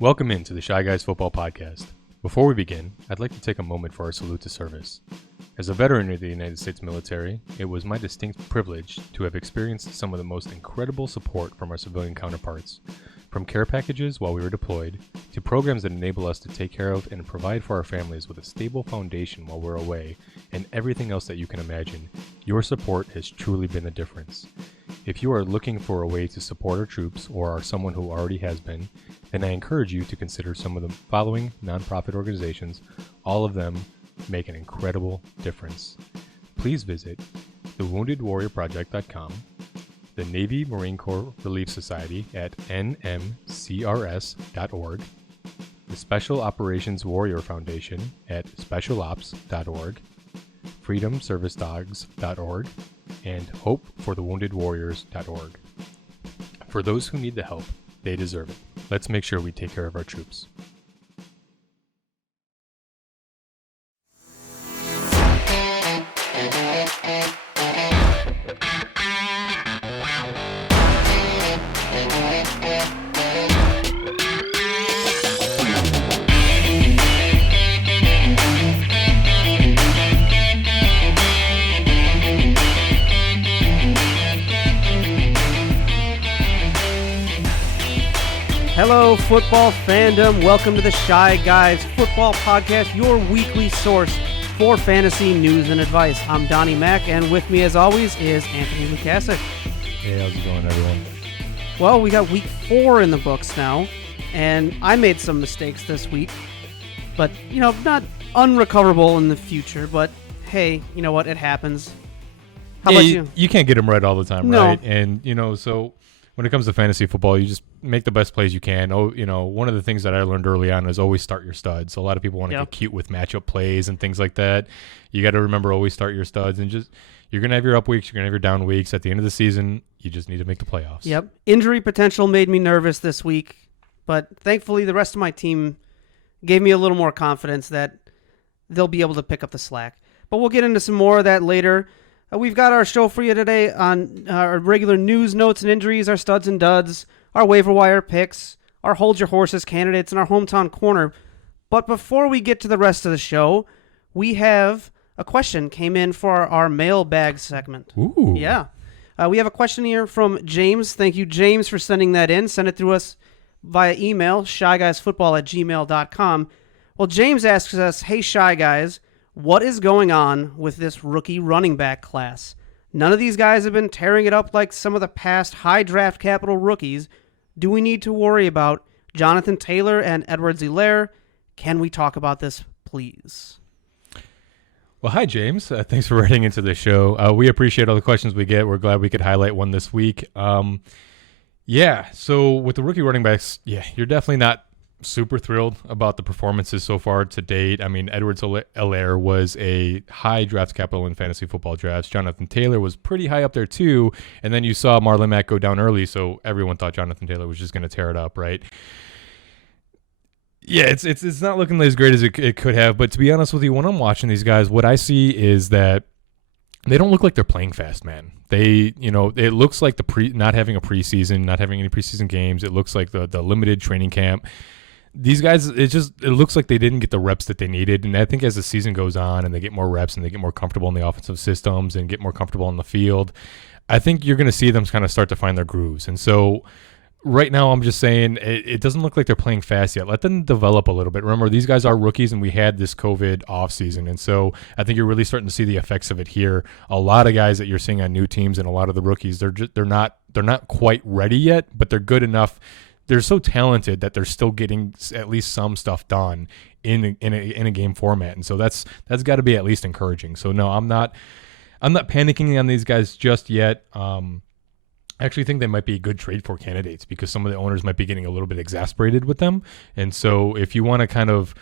Welcome into the Shy Guys Football Podcast. Before we begin, I'd like to take a moment for our salute to service. As a veteran of the United States military, it was my distinct privilege to have experienced some of the most incredible support from our civilian counterparts, from care packages while we were deployed, to programs that enable us to take care of and provide for our families with a stable foundation while we're away, and everything else that you can imagine. Your support has truly been the difference. If you are looking for a way to support our troops or are someone who already has been, then I encourage you to consider some of the following nonprofit organizations. All of them make an incredible difference. Please visit thewoundedwarriorproject.com, the Navy Marine Corps Relief Society at nmcrs.org, the Special Operations Warrior Foundation at specialops.org, freedomservicedogs.org, and hopeforthewoundedwarriors.org. For those who need the help, they deserve it. Let's make sure we take care of our troops. Hello, football fandom. Welcome to the Shy Guys Football Podcast, your weekly source for fantasy news and advice. I'm Donnie Mack, and with me, as always, is Anthony Lukasic. Hey, how's it going, everyone? Well, we got week 4 in the books now, and I made some mistakes this week, but, not unrecoverable in the future, but hey, you know what? It happens. How about you? You can't get them right all the time, No. right? And, so when it comes to fantasy football, you just make the best plays you can. One of the things that I learned early on is always start your studs. A lot of people want to get cute with matchup plays and things like that. You got to remember, always start your studs, and you're going to have your up weeks, you're going to have your down weeks. At the end of the season, you just need to make the playoffs. Yep. Injury potential made me nervous this week, but thankfully the rest of my team gave me a little more confidence that they'll be able to pick up the slack. But we'll get into some more of that later. We've got our show for you today on our regular news, notes, and injuries, our studs and duds, our waiver wire picks, our hold your horses candidates, and our hometown corner. But before we get to the rest of the show, we have a question came in for our mailbag segment. Ooh. Yeah. We have a question here from James. Thank you, James, for sending that in. Send it through us via email, shyguysfootball@gmail.com. Well, James asks us, hey, Shy Guys, what is going on with this rookie running back class? None of these guys have been tearing it up like some of the past high draft capital rookies. Do we need to worry about Jonathan Taylor and Edwards-Helaire? Can we talk about this, please? Well, hi, James. Thanks for writing into the show. We appreciate all the questions we get. We're glad we could highlight one this week. So with the rookie running backs, you're definitely not super thrilled about the performances so far to date. I mean, Edwards-Helaire was a high draft capital in fantasy football drafts. Jonathan Taylor was pretty high up there too. And then you saw Marlon Mack go down early, so everyone thought Jonathan Taylor was just going to tear it up, right? Yeah, it's not looking as great as it could have. But to be honest with you, when I'm watching these guys, what I see is that they don't look like they're playing fast, man. It looks like not having a preseason, not having any preseason games. It looks like the limited training camp. These guys, it looks like they didn't get the reps that they needed. And I think as the season goes on and they get more reps and they get more comfortable in the offensive systems and get more comfortable on the field, I think you're going to see them kind of start to find their grooves. And so right now I'm just saying it doesn't look like they're playing fast yet. Let them develop a little bit. Remember, these guys are rookies and we had this COVID offseason. And so I think you're really starting to see the effects of it here. A lot of guys that you're seeing on new teams and a lot of the rookies, they're not quite ready yet, but they're good enough. They're so talented that they're still getting at least some stuff done in a game format, and so that's got to be at least encouraging. So no, I'm not panicking on these guys just yet. I actually think they might be good trade for candidates because some of the owners might be getting a little bit exasperated with them, and so if you want to kind of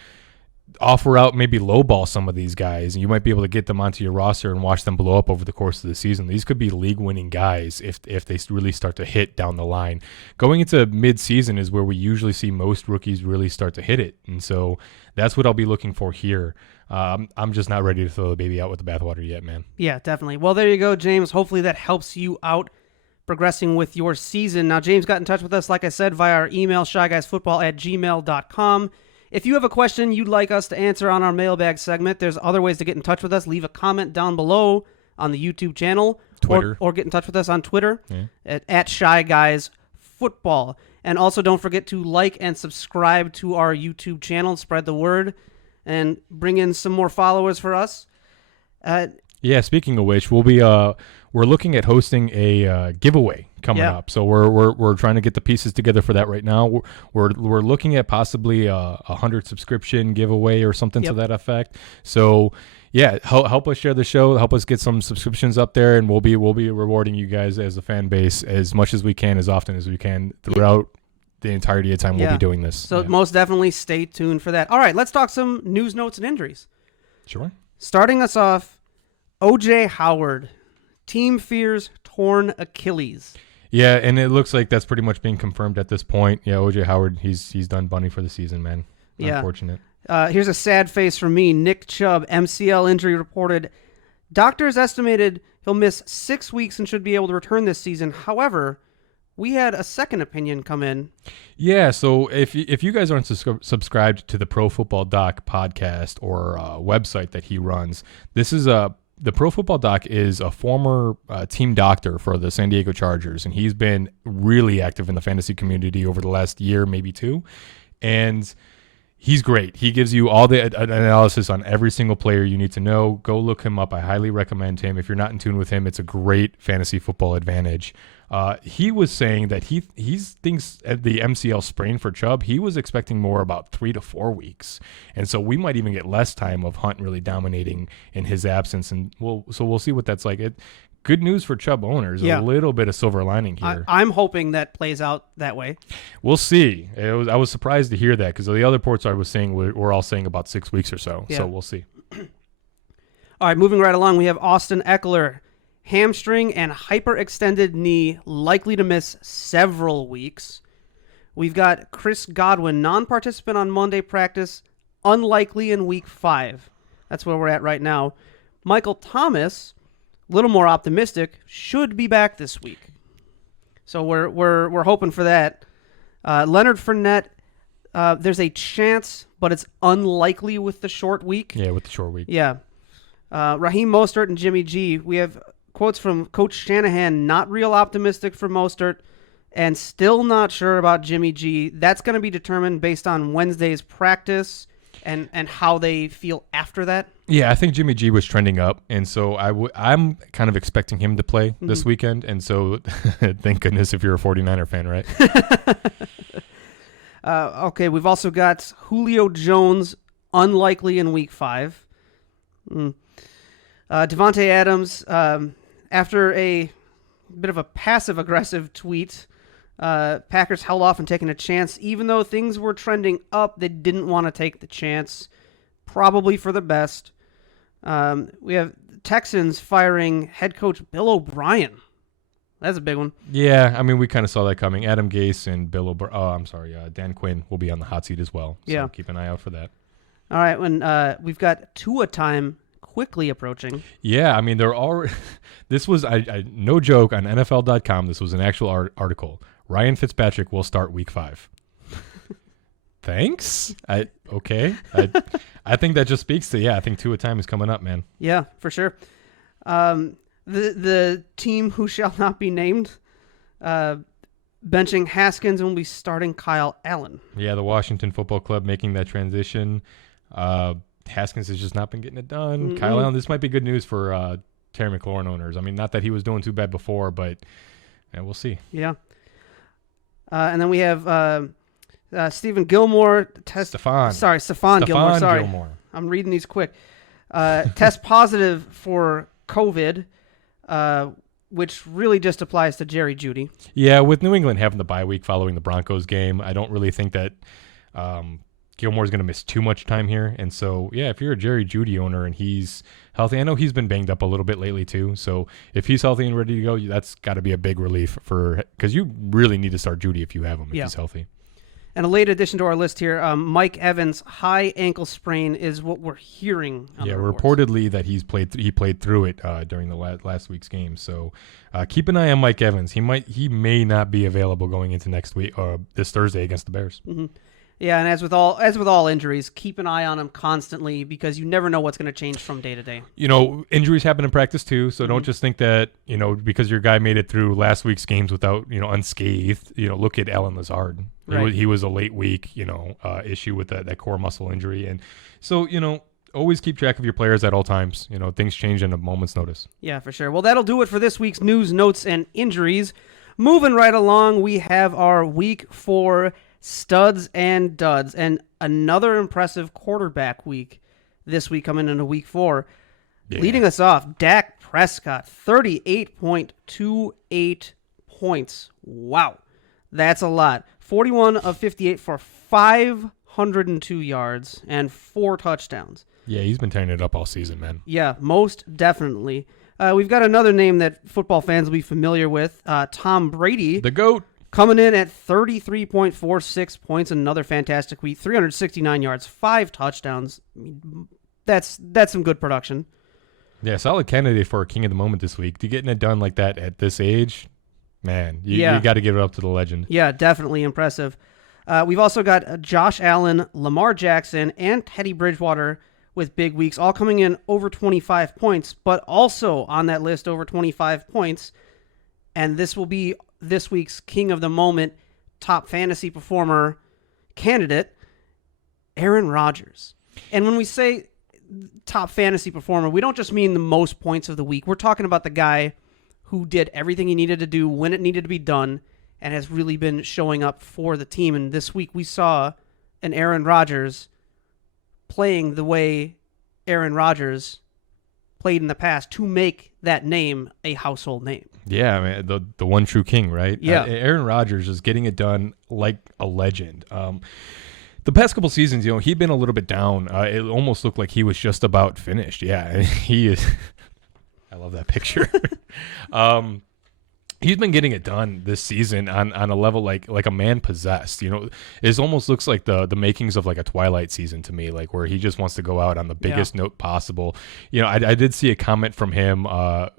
offer out, maybe lowball some of these guys, and you might be able to get them onto your roster and watch them blow up over the course of the season. These could be league-winning guys if they really start to hit down the line. Going into mid-season is where we usually see most rookies really start to hit it, and so that's what I'll be looking for here. I'm just not ready to throw the baby out with the bathwater yet, man. Yeah, definitely. Well, there you go, James. Hopefully that helps you out progressing with your season. Now, James got in touch with us, like I said, via our email, shyguysfootball@gmail.com. If you have a question you'd like us to answer on our mailbag segment, there's other ways to get in touch with us. Leave a comment down below on the YouTube channel, Twitter. or get in touch with us on Twitter at shyguysfootball. And also don't forget to like and subscribe to our YouTube channel, spread the word, and bring in some more followers for us. Yeah, speaking of which, we're looking at hosting a giveaway coming up. So we're trying to get the pieces together for that right now. We're looking at possibly a 100 subscription giveaway or something to that effect. So yeah, help us share the show, help us get some subscriptions up there, and we'll be rewarding you guys as a fan base as much as we can, as often as we can throughout the entirety of time we'll be doing this. So most definitely stay tuned for that. All right, let's talk some news, notes, and injuries. Sure. Starting us off, O.J. Howard, team fears torn Achilles. Yeah, and it looks like that's pretty much being confirmed at this point. Yeah, O.J. Howard, he's done bunny for the season, man. Yeah. Unfortunate. Here's a sad face for me. Nick Chubb, MCL injury reported. Doctors estimated he'll miss 6 weeks and should be able to return this season. However, we had a second opinion come in. Yeah, so if you guys aren't subscribed to the Pro Football Doc podcast or website that he runs, this is the Pro Football Doc is a former team doctor for the San Diego Chargers, and he's been really active in the fantasy community over the last year, maybe two, and he's great. He gives you all the analysis on every single player you need to know. Go look him up. I highly recommend him. If you're not in tune with him, it's a great fantasy football advantage. He was saying that he thinks the MCL sprain for Chubb, he was expecting more about 3 to 4 weeks. And so we might even get less time of Hunt really dominating in his absence. And we'll see what that's like. Good news for Chubb owners, a little bit of silver lining here. I'm hoping that plays out that way. We'll see. I was surprised to hear that because the other reports I was saying were all saying about 6 weeks or so. Yeah. So we'll see. All right, moving right along, we have Austin Eckler. Hamstring and hyperextended knee, likely to miss several weeks. We've got Chris Godwin, non-participant on Monday practice, unlikely in week 5. That's where we're at right now. Michael Thomas, a little more optimistic, should be back this week. So we're hoping for that. Leonard Fournette, there's a chance, but it's unlikely with the short week. Yeah, with the short week. Yeah. Raheem Mostert and Jimmy G. We have quotes from Coach Shanahan, not real optimistic for Mostert, and still not sure about Jimmy G. That's going to be determined based on Wednesday's practice and how they feel after that. Yeah, I think Jimmy G was trending up, and so I'm kind of expecting him to play this weekend, and so thank goodness if you're a 49er fan, right? Okay, we've also got Julio Jones, unlikely in week 5. Devontae Adams, after a bit of a passive-aggressive tweet, Packers held off on taking a chance. Even though things were trending up, they didn't want to take the chance. Probably for the best. We have Texans firing head coach Bill O'Brien. That's a big one. Yeah, I mean, we kind of saw that coming. Adam Gase and Dan Quinn will be on the hot seat as well. So keep an eye out for that. All right, we've got Tua time quickly approaching. Yeah, I mean, they're already. This was no joke on NFL.com. This was an actual article. Ryan Fitzpatrick will start week 5. Thanks. I think that just speaks to I think Tua time is coming up, man. Yeah, for sure. The team who shall not be named, benching Haskins and will be starting Kyle Allen. Yeah, the Washington Football Club making that transition. Haskins has just not been getting it done. Mm-mm. Kyle Allen, this might be good news for Terry McLaurin owners. I mean, not that he was doing too bad before, but we'll see. Yeah. And then we have Stephen Gilmore. Stephon Gilmore. Sorry. Gilmore. I'm reading these quick. Test positive for COVID, which really just applies to Jerry Jeudy. Yeah, with New England having the bye week following the Broncos game, I don't really think that Gilmore's going to miss too much time here. And so, if you're a Jerry Jeudy owner and he's healthy, I know he's been banged up a little bit lately too. So if he's healthy and ready to go, that's got to be a big relief because you really need to start Jeudy if you have him, if he's healthy. And a late addition to our list here, Mike Evans' high ankle sprain is what we're hearing. On the reports. Reportedly that he played through it during the last week's game. So keep an eye on Mike Evans. He may not be available going into next week this Thursday against the Bears. Mm-hmm. Yeah, and as with all injuries, keep an eye on them constantly because you never know what's going to change from day to day. Injuries happen in practice too, so don't just think that because your guy made it through last week's games without unscathed. Look at Alan Lazard. Right. He was a late week issue with that core muscle injury, and so always keep track of your players at all times. Things change in a moment's notice. Yeah, for sure. Well, that'll do it for this week's news, notes, and injuries. Moving right along, we have our Week 4 studs and duds, and another impressive quarterback week this week coming into Week 4. Yeah. Leading us off, Dak Prescott, 38.28 points. Wow, that's a lot. 41 of 58 for 502 yards and 4 touchdowns. Yeah, he's been tearing it up all season, man. Yeah, most definitely. We've got another name that football fans will be familiar with, Tom Brady. The GOAT. Coming in at 33.46 points, another fantastic week, 369 yards, 5 touchdowns. That's some good production. Yeah, solid candidate for a king of the moment this week. To getting it done like that at this age, man, you got to give it up to the legend. Yeah, definitely impressive. We've also got Josh Allen, Lamar Jackson, and Teddy Bridgewater with big weeks, all coming in over 25 points, but also on that list over 25 points. And this will be this week's king of the moment, top fantasy performer candidate, Aaron Rodgers. And when we say top fantasy performer, we don't just mean the most points of the week. We're talking about the guy who did everything he needed to do when it needed to be done and has really been showing up for the team. And this week we saw an Aaron Rodgers playing the way Aaron Rodgers played in the past to make that name a household name. Yeah, I mean, the one true king, right? Yeah. Aaron Rodgers is getting it done like a legend. The past couple seasons, he'd been a little bit down. It almost looked like he was just about finished. Yeah, he is. I love that picture. He's been getting it done this season on a level like a man possessed. It almost looks like the makings of like a Twilight season to me, like where he just wants to go out on the biggest note possible. I did see a comment from him where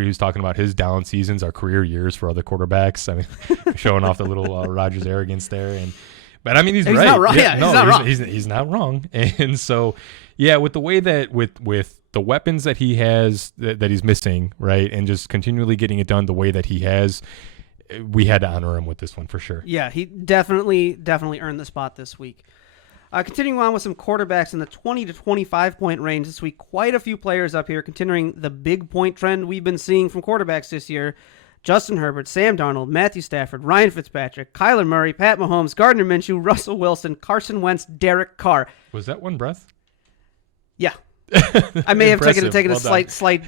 he was talking about his down seasons are career years for other quarterbacks. I mean, showing off the little Rodgers arrogance there. But I mean, he's right. Not wrong. Yeah, he's not wrong. He's not wrong. And so, yeah, with the way that with the weapons that he has that he's missing, right, and just continually getting it done the way that he has, we had to honor him with this one for sure. Yeah, he definitely earned the spot this week. Continuing on with some quarterbacks in the 20 to 25 point range this week, quite a few players up here continuing the big point trend we've been seeing from quarterbacks this year. Justin Herbert, Sam Darnold, Matthew Stafford, Ryan Fitzpatrick, Kyler Murray, Pat Mahomes, Gardner Minshew, Russell Wilson, Carson Wentz, Derek Carr. Was that one breath? Yeah. I may have taken well a slight.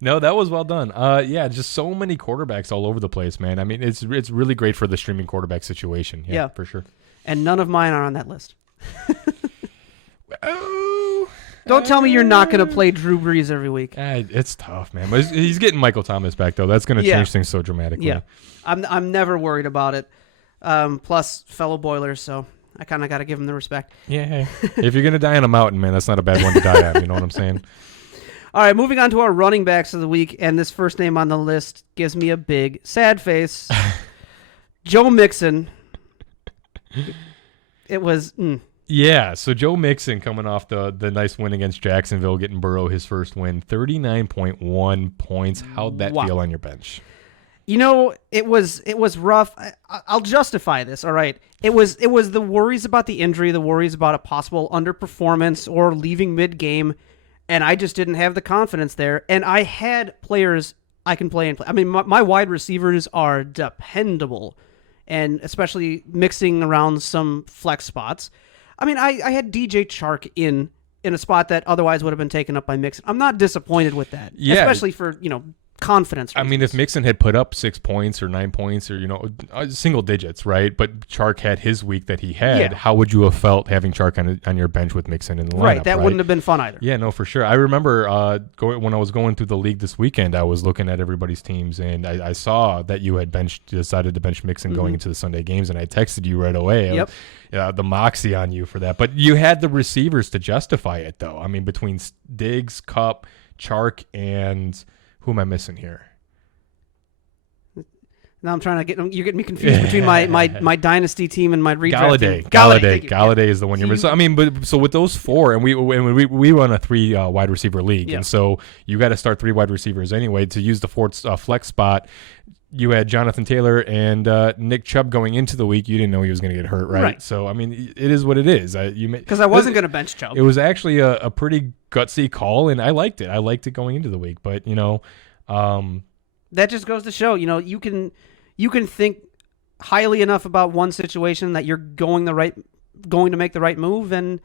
No, that was well done. Yeah, just so many quarterbacks all over the place, man. I mean, it's really great for the streaming quarterback situation. Yeah, for sure. And none of mine are on that list. Don't tell me you're not going to play Drew Brees every week. It's tough, man. But he's getting Michael Thomas back, though. That's going to change things so dramatically. Yeah, I'm never worried about it. Plus, fellow Boilers, so I kind of got to give him the respect. Yeah, hey. If you're going to die on a mountain, man, that's not a bad one to die on. You know what I'm saying? All right, moving on to our running backs of the week, and this first name on the list gives me a big sad face. Joe Mixon. It was... Yeah, so Joe Mixon coming off the nice win against Jacksonville, getting Burrow his first win, 39.1 points. How'd that feel on your bench? It was rough. I'll justify this, all right? It was the worries about the injury, the worries about a possible underperformance or leaving mid-game, and I just didn't have the confidence there. And I had players I can play and play. I mean, my wide receivers are dependable, and especially mixing around some flex spots. I mean, I had DJ Chark in a spot that otherwise would have been taken up by Mixon. I'm not disappointed with that, especially for, confidence. I mean, if Mixon had put up 6 points or 9 points or, single digits, right? But Chark had his week that he had. Yeah. How would you have felt having Chark on your bench with Mixon in the lineup? Right, that wouldn't have been fun either. Yeah, no, for sure. I remember when I was going through the league this weekend, I was looking at everybody's teams, and I saw that you had decided to bench Mixon going into the Sunday games, and I texted you right away. Yep. The moxie on you for that. But you had the receivers to justify it, though. I mean, between Diggs, Kupp, Chark, and who am I missing here? Now I'm trying to you're getting me confused between my dynasty team and my redraft team. Galladay is the one you're missing. I mean, so with those four, and we run a 3 wide receiver league, and so you got to start 3 wide receivers anyway to use the fourth flex spot. You had Jonathan Taylor and Nick Chubb going into the week. You didn't know he was going to get hurt, right? So I mean, it is what it is. Because I wasn't going to bench Chubb. It was actually a pretty gutsy call, and I liked it. I liked it going into the week, but that just goes to show, you can think highly enough about one situation that you're going to make the right move, and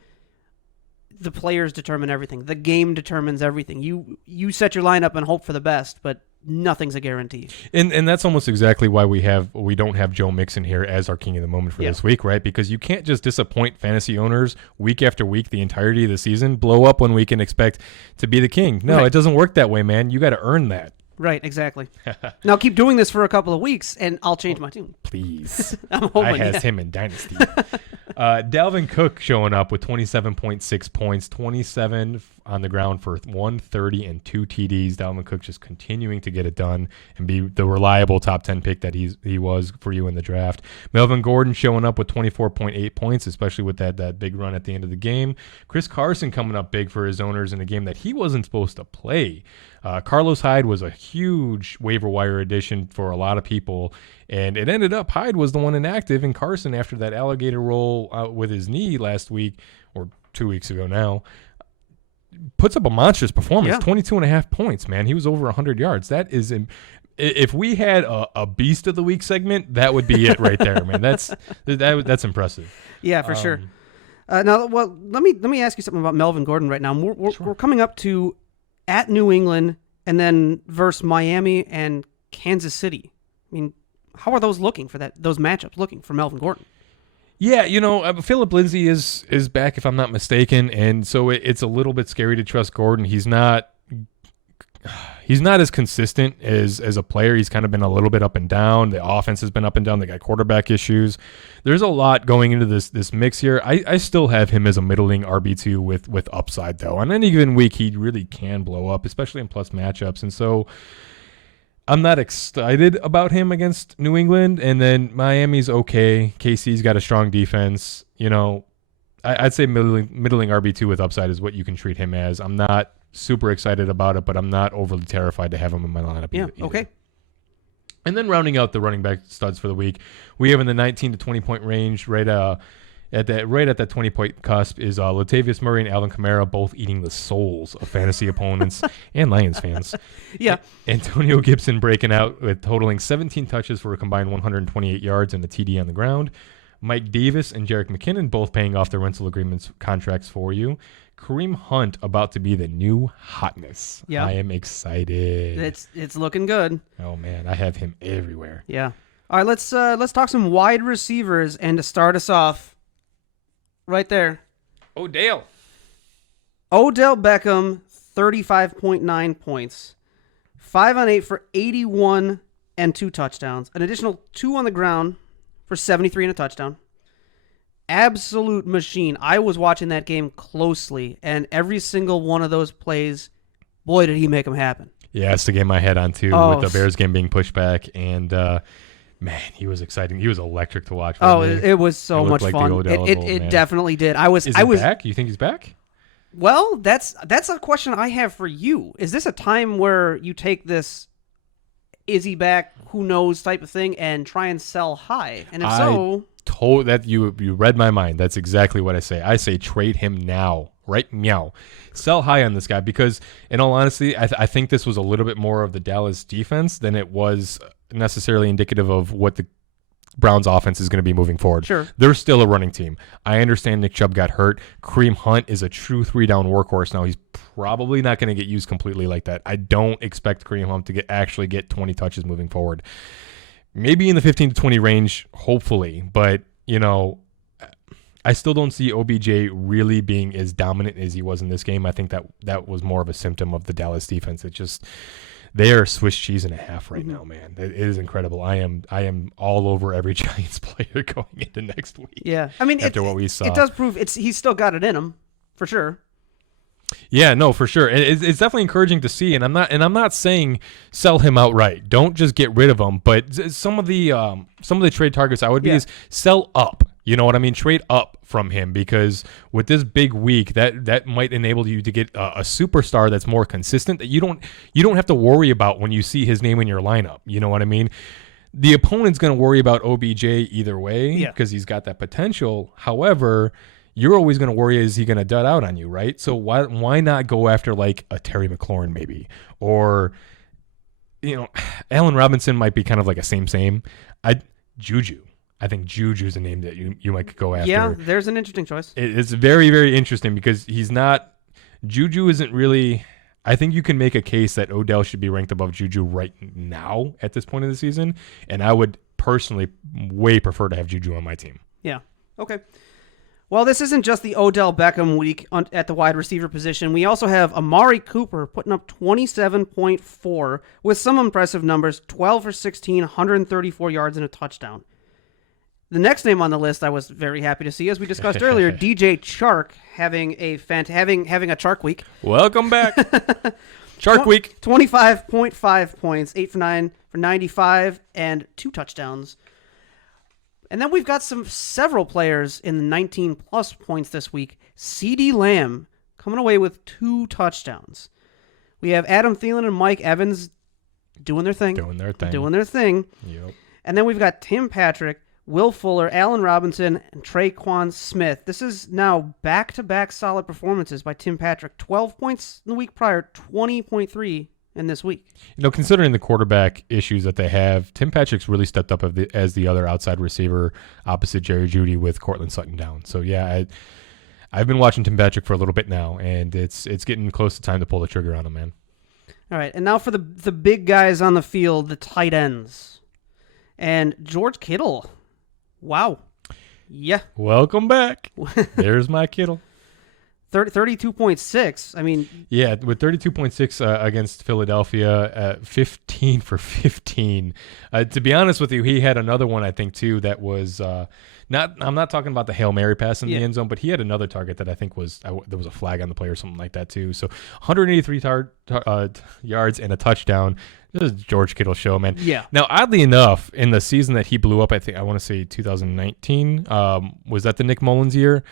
the players determine everything. The game determines everything. You set your lineup and hope for the best, but nothing's a guarantee. And that's almost exactly why we don't have Joe Mixon here as our king of the moment for this week, right? Because you can't just disappoint fantasy owners week after week the entirety of the season, blow up 1 week and expect to be the king. No, It doesn't work that way, man. You got to earn that. Right, exactly. Now keep doing this for a couple of weeks, and I'll change my tune. Please. I'm hoping, I has him in Dynasty. Dalvin Cook showing up with 27.6 points, 27 on the ground for 130 and 2 TDs. Dalvin Cook just continuing to get it done and be the reliable top 10 pick that he was for you in the draft. Melvin Gordon showing up with 24.8 points, especially with that big run at the end of the game. Chris Carson coming up big for his owners in a game that he wasn't supposed to play. Carlos Hyde was a huge waiver wire addition for a lot of people, and it ended up Hyde was the one inactive, and Carson, after that alligator roll with his knee last week, or 2 weeks ago now, puts up a monstrous performance, 22.5 points, man. He was over 100 yards. That is, if we had a Beast of the Week segment, that would be it right there, man. That's impressive. Yeah, for sure. Now, well, let me ask you something about Melvin Gordon right now. We're coming up to at New England, and then versus Miami and Kansas City. I mean, how are those looking for those matchups looking for Melvin Gordon? Yeah, Philip Lindsay is back, if I'm not mistaken, and so it's a little bit scary to trust Gordon. He's not as consistent as a player. He's kind of been a little bit up and down. The offense has been up and down. They got quarterback issues. There's a lot going into this mix here. I still have him as a middling RB2 with upside, though. On any given week, he really can blow up, especially in plus matchups. And so I'm not excited about him against New England. And then Miami's okay. KC's got a strong defense. I'd say middling RB2 with upside is what you can treat him as. I'm not super excited about it, but I'm not overly terrified to have him in my lineup either. Okay. And then rounding out the running back studs for the week, we have in the 19 to 20 point range, right at that 20 point cusp, is Latavius Murray and Alvin Kamara, both eating the souls of fantasy opponents and Lions fans. Yeah. Antonio Gibson breaking out with totaling 17 touches for a combined 128 yards and a TD on the ground. Mike Davis and Jerick McKinnon both paying off their rental agreements contracts for you. Kareem Hunt about to be the new hotness. Yeah. I am excited. It's looking good. Oh man, I have him everywhere. Yeah. All right, let's talk some wide receivers, and to start us off, right there, Odell Beckham, 35.9 points, 5 on 8 for 81 and 2 touchdowns, an additional 2 on the ground for 73 and a touchdown. Absolute machine. I was watching that game closely, and every single one of those plays, boy, did he make them happen. Yeah, it's the game I had on too, with the Bears game being pushed back, and man, he was exciting. He was electric to watch. It was so much like fun. It definitely did. Is he back? You think he's back? Well, that's a question I have for you. Is this a time where you take this is he back, who knows type of thing, and try and sell high? And if so... That you read my mind. That's exactly what I say. I say trade him now, right? Meow. Sell high on this guy because, in all honesty, I think this was a little bit more of the Dallas defense than it was necessarily indicative of what the Browns offense is going to be moving forward. Sure. They're still a running team. I understand Nick Chubb got hurt. Kareem Hunt is a true 3-down workhorse. Now, he's probably not going to get used completely like that. I don't expect Kareem Hunt to actually get 20 touches moving forward. Maybe in the 15 to 20 range, hopefully. But, I still don't see OBJ really being as dominant as he was in this game. I think that was more of a symptom of the Dallas defense. It just... They are Swiss cheese and a half right now, man. It is incredible. I am all over every Giants player going into next week. Yeah, I mean, after what we saw, it does prove he's still got it in him for sure. Yeah, no, for sure. It's definitely encouraging to see, and I'm not saying sell him outright. Don't just get rid of him. But some of the trade targets I would be is sell up. You know what I mean? Trade up from him, because with this big week, that might enable you to get a superstar that's more consistent, that you don't have to worry about when you see his name in your lineup. You know what I mean? The opponent's going to worry about OBJ either way because he's got that potential. However, you're always going to worry, is he going to dud out on you, right? So why not go after like a Terry McLaurin maybe, or Allen Robinson might be kind of like a same. Juju. I think Juju's a name that you might go after. Yeah, there's an interesting choice. It's very, very interesting because Juju isn't really... I think you can make a case that Odell should be ranked above Juju right now at this point of the season, and I would personally way prefer to have Juju on my team. Yeah, okay. Well, this isn't just the Odell Beckham week at the wide receiver position. We also have Amari Cooper putting up 27.4 with some impressive numbers, 12 for 16, 134 yards and a touchdown. The next name on the list I was very happy to see, as we discussed earlier, DJ Chark having a Chark week. Welcome back. Chark week. 25.5 points, 8 for 9 for 95, and 2 touchdowns. And then we've got several players in the 19-plus points this week. CeeDee Lamb coming away with 2 touchdowns. We have Adam Thielen and Mike Evans doing their thing. Yep. And then we've got Tim Patrick, Will Fuller, Allen Robinson, and Traquan Smith. This is now back-to-back solid performances by Tim Patrick. 12 points in the week prior, 20.3 in this week. Considering the quarterback issues that they have, Tim Patrick's really stepped up as the other outside receiver opposite Jerry Jeudy with Cortland Sutton down. So, yeah, I've been watching Tim Patrick for a little bit now, and it's getting close to time to pull the trigger on him, man. All right, and now for the big guys on the field, the tight ends. And George Kittle... Wow. Yeah. Welcome back. There's my Kittle. 32.6. I mean. Yeah, with 32.6 against Philadelphia, 15 for 15. To be honest with you, he had another one, I think, too, that was I'm not talking about the Hail Mary pass in the end zone, but he had another target that I think there was a flag on the play or something like that, too. So 183 yards and a touchdown. This is George Kittle's show, man. Yeah. Now, oddly enough, in the season that he blew up, I want to say 2019, was that the Nick Mullins year?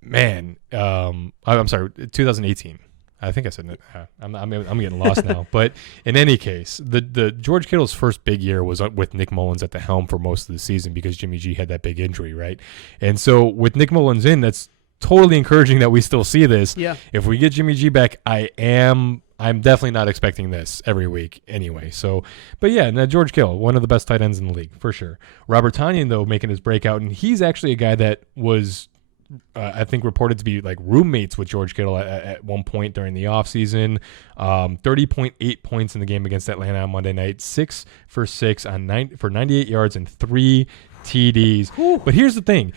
Man, I'm sorry, 2018. I think I said I'm getting lost now. But in any case, the George Kittle's first big year was with Nick Mullins at the helm for most of the season because Jimmy G had that big injury, right? And so with Nick Mullins in, that's totally encouraging that we still see this. Yeah. If we get Jimmy G back, I'm definitely not expecting this every week anyway. So, but yeah, now George Kittle, one of the best tight ends in the league for sure. Robert Tonyan, though, making his breakout, and he's actually a guy that was, I think, reported to be like roommates with George Kittle at one point during the offseason. 30.8 points in the game against Atlanta on Monday night, 6 for 6 for 98 yards and 3 TDs. Whew. But here's the thing.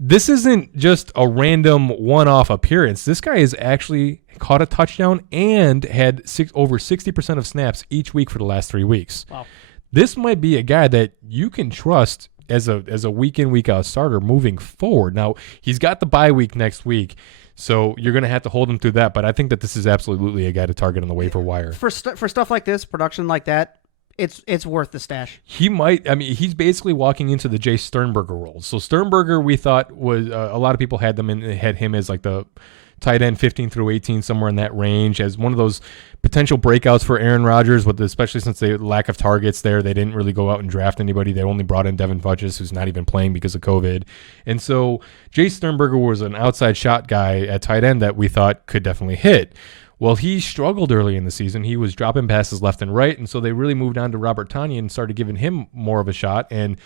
This isn't just a random one-off appearance. This guy has actually caught a touchdown and had over 60% of snaps each week for the last 3 weeks. Wow. This might be a guy that you can trust as a week-in, week-out starter moving forward. Now, he's got the bye week next week, so you're going to have to hold him through that, but I think that this is absolutely a guy to target on the waiver wire. For stuff like this, production like that, it's worth the stash. He might. I mean, he's basically walking into the Jay Sternberger role. So Sternberger, we thought was a lot of people had him as like the tight end 15 through 18, somewhere in that range, as one of those potential breakouts for Aaron Rodgers, especially since the lack of targets there. They didn't really go out and draft anybody. They only brought in Devin Funchess, who's not even playing because of COVID. And so Jay Sternberger was an outside shot guy at tight end that we thought could definitely hit. Well, he struggled early in the season. He was dropping passes left and right, and so they really moved on to Robert Tonyan and started giving him more of a shot. And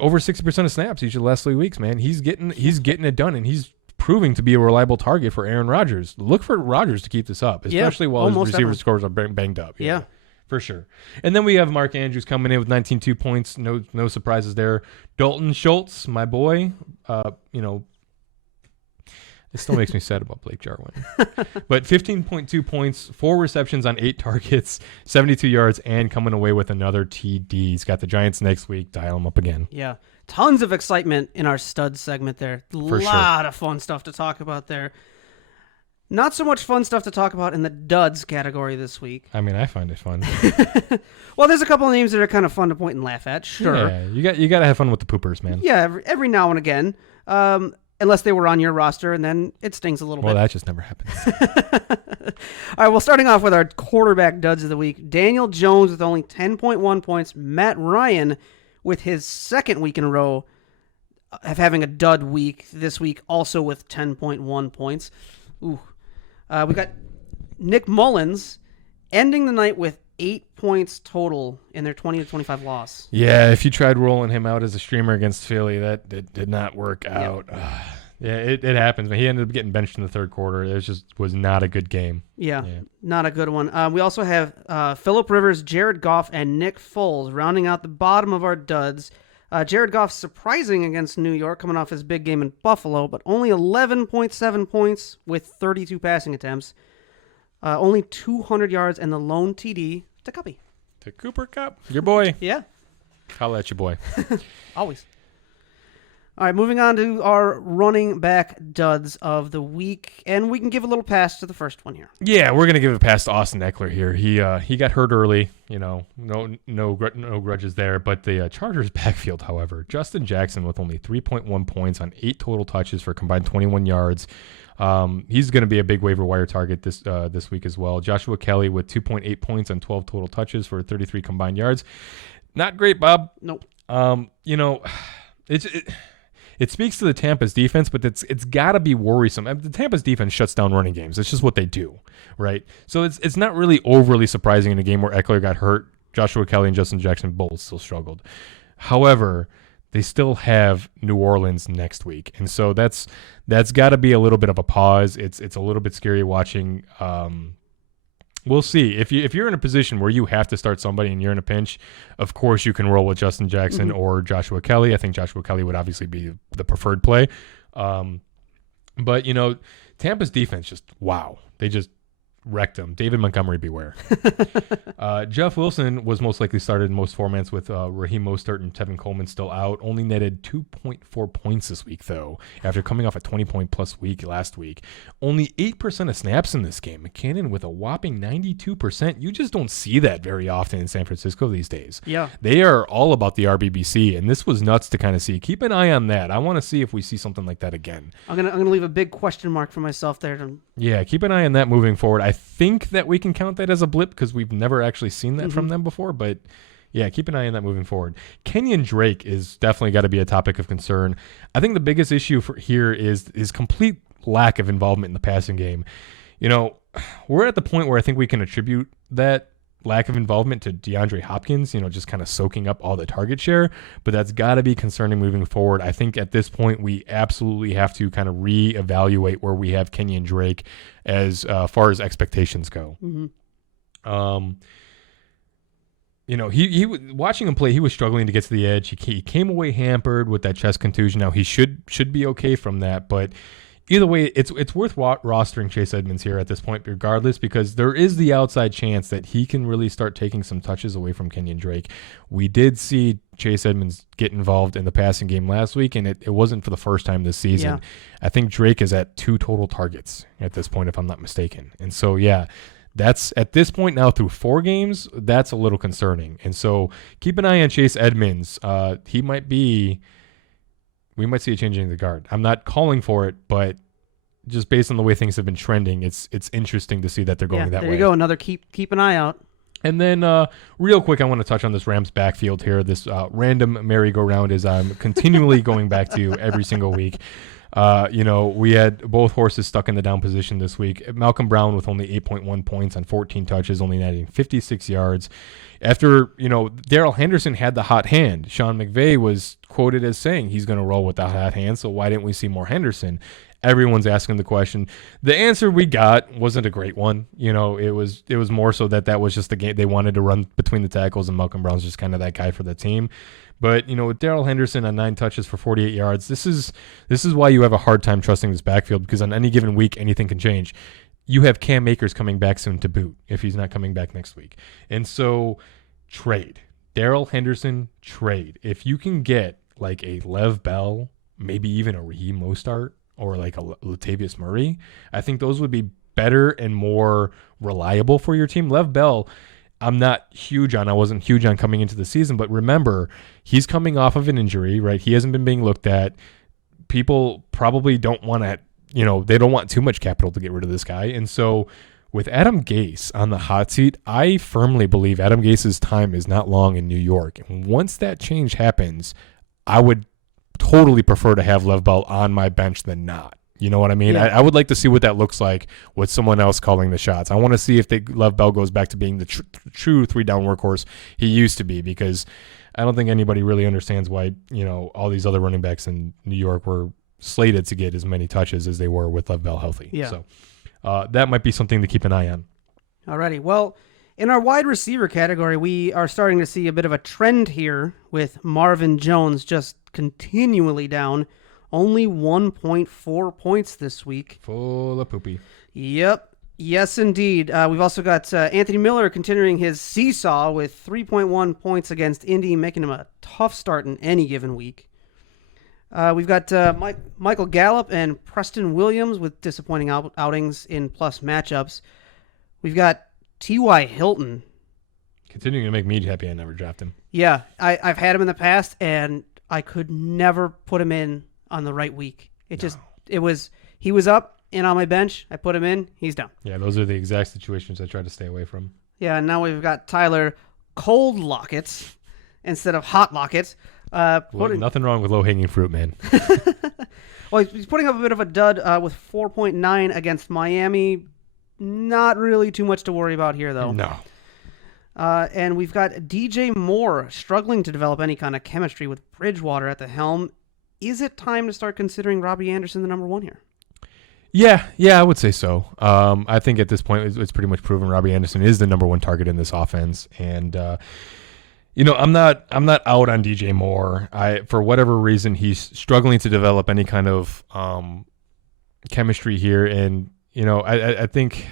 over 60% of snaps each of the last 3 weeks, man. He's getting it done, and he's proving to be a reliable target for Aaron Rodgers. Look for Rodgers to keep this up, especially while his receiver scores are banged up. Yeah. For sure. And then we have Mark Andrews coming in with 19.2 points. No surprises there. Dalton Schultz, my boy, it still makes me sad about Blake Jarwin. But 15.2 points, 4 receptions on 8 targets, 72 yards, and coming away with another TD. He's got the Giants next week. Dial him up again. Yeah. Tons of excitement in our studs segment there. For lot of fun stuff to talk about there. Not so much fun stuff to talk about in the duds category this week. I mean, I find it fun. Well, there's a couple of names that are kind of fun to point and laugh at. Sure. Yeah, you got to have fun with the poopers, man. Yeah, every now and again. Unless they were on your roster, and then it stings a little bit. Well, that just never happens. All right, well, starting off with our quarterback duds of the week. Daniel Jones with only 10.1 points. Matt Ryan with his second week in a row of having a dud week this week, also with 10.1 points. Ooh. We got Nick Mullins ending the night with 8 points total in their 20-25 loss. Yeah, if you tried rolling him out as a streamer against Philly, that did not work out. Yeah, it happens. But he ended up getting benched in the third quarter. It was not a good game. Yeah, not a good one. We also have Phillip Rivers, Jared Goff, and Nick Foles rounding out the bottom of our duds. Jared Goff surprising against New York, coming off his big game in Buffalo, but only 11.7 points with 32 passing attempts. Only 200 yards and the lone TD to Cuppy. To Cooper Kupp. Your boy. Yeah. Holla at your boy. Always. All right, moving on to our running back duds of the week, and we can give a little pass to the first one here. Yeah, we're gonna give a pass to Austin Eckler here. He got hurt early, no grudges there. But the Chargers backfield, however, Justin Jackson with only 3.1 points on 8 total touches for a combined 21 yards. He's going to be a big waiver wire target this week as well. Joshua Kelly with 2.8 points on 12 total touches for 33 combined yards. Not great, Bob. Nope. It speaks to the Tampa's defense, but it's got to be worrisome. The Tampa's defense shuts down running games. It's just what they do, right? So it's not really overly surprising in a game where Eckler got hurt. Joshua Kelly and Justin Jackson both still struggled. However, they still have New Orleans next week, and so that's got to be a little bit of a pause. It's a little bit scary watching. We'll see. If you're in a position where you have to start somebody and you're in a pinch, of course you can roll with Justin Jackson or Joshua Kelly. I think Joshua Kelly would obviously be the preferred play. But Tampa's defense just wow. They just wrecked him. David Montgomery, beware. Jeff Wilson was most likely started in most formats with Raheem Mostert and Tevin Coleman still out. Only netted 2.4 points this week, though, after coming off a 20-point-plus week last week. Only 8% of snaps in this game. McKinnon with a whopping 92%. You just don't see that very often in San Francisco these days. Yeah. They are all about the RBBC, and this was nuts to kind of see. Keep an eye on that. I want to see if we see something like that again. I'm gonna leave a big question mark for myself there. Yeah, keep an eye on that moving forward. I think that we can count that as a blip because we've never actually seen that from them before, but yeah, keep an eye on that moving forward. Kenyon Drake is definitely got to be a topic of concern. I think the biggest issue here is complete lack of involvement in the passing game. We're at the point where I think we can attribute that lack of involvement to DeAndre Hopkins, just kind of soaking up all the target share, but that's got to be concerning moving forward. I think at this point we absolutely have to kind of reevaluate where we have Kenyon Drake as far as expectations go. He watching him play, he was struggling to get to the edge. He came away hampered with that chest contusion. Now he should be okay from that, but either way, it's worth rostering Chase Edmonds here at this point, regardless, because there is the outside chance that he can really start taking some touches away from Kenyon Drake. We did see Chase Edmonds get involved in the passing game last week, and it wasn't for the first time this season. Yeah. I think Drake is at 2 total targets at this point, if I'm not mistaken. And so, yeah, that's at this point now through 4 games, that's a little concerning. And so keep an eye on Chase Edmonds. We might see a changing of the guard. I'm not calling for it, but just based on the way things have been trending, it's interesting to see that they're going that way. There you go. Another keep an eye out. And then real quick, I want to touch on this Rams backfield here. This random merry-go-round is I'm continually going back to every single week. We had both horses stuck in the down position this week. Malcolm Brown with only 8.1 points on 14 touches, only netting 56 yards. After, Darrell Henderson had the hot hand. Sean McVay was quoted as saying he's going to roll with the hot hand, so why didn't we see more Henderson? Everyone's asking the question. The answer we got wasn't a great one. It was more so that was just the game. They wanted to run between the tackles, and Malcolm Brown's just kind of that guy for the team. But, with Darrell Henderson on 9 touches for 48 yards, this is why you have a hard time trusting this backfield, because on any given week, anything can change. You have Cam Akers coming back soon to boot if he's not coming back next week. And so trade. Darrell Henderson, trade. If you can get like a Lev Bell, maybe even a Raheem Mostert, or like a Latavius Murray, I think those would be better and more reliable for your team. Lev Bell, I wasn't huge on coming into the season, but remember, he's coming off of an injury, right? He hasn't been being looked at. People probably don't want to, they don't want too much capital to get rid of this guy. And so with Adam Gase on the hot seat, I firmly believe Adam Gase's time is not long in New York. And once that change happens, I would totally prefer to have Lev Bell on my bench than not. You know what I mean? Yeah. I would like to see what that looks like with someone else calling the shots. I want to see if Lev Bell goes back to being the true 3-down workhorse he used to be, because I don't think anybody really understands why, all these other running backs in New York were slated to get as many touches as they were with Lev Bell healthy. Yeah. So that might be something to keep an eye on. Alrighty. Well, in our wide receiver category, we are starting to see a bit of a trend here with Marvin Jones just continually down. Only 1.4 points this week. Full of poopy. Yep. Yes, indeed. We've also got Anthony Miller continuing his seesaw with 3.1 points against Indy, making him a tough start in any given week. We've got Michael Gallup and Preston Williams with disappointing outings in plus matchups. We've got T.Y. Hilton. Continuing to make me happy I never drafted him. Yeah, I've had him in the past, and I could never put him in on the right week. He was up and on my bench. I put him in. He's down. Yeah, those are the exact situations I try to stay away from. Yeah, and now we've got Tyler Cold Lockett instead of Hot Lockett. Nothing wrong with low-hanging fruit, man. Well, he's putting up a bit of a dud with 4.9 against Miami. Not really too much to worry about here, though. No. And we've got DJ Moore struggling to develop any kind of chemistry with Bridgewater at the helm. Is it time to start considering Robbie Anderson the number one here? Yeah, I would say so. I think at this point it's pretty much proven Robbie Anderson is the number one target in this offense, and I'm not out on DJ Moore. For whatever reason, he's struggling to develop any kind of chemistry here, and I think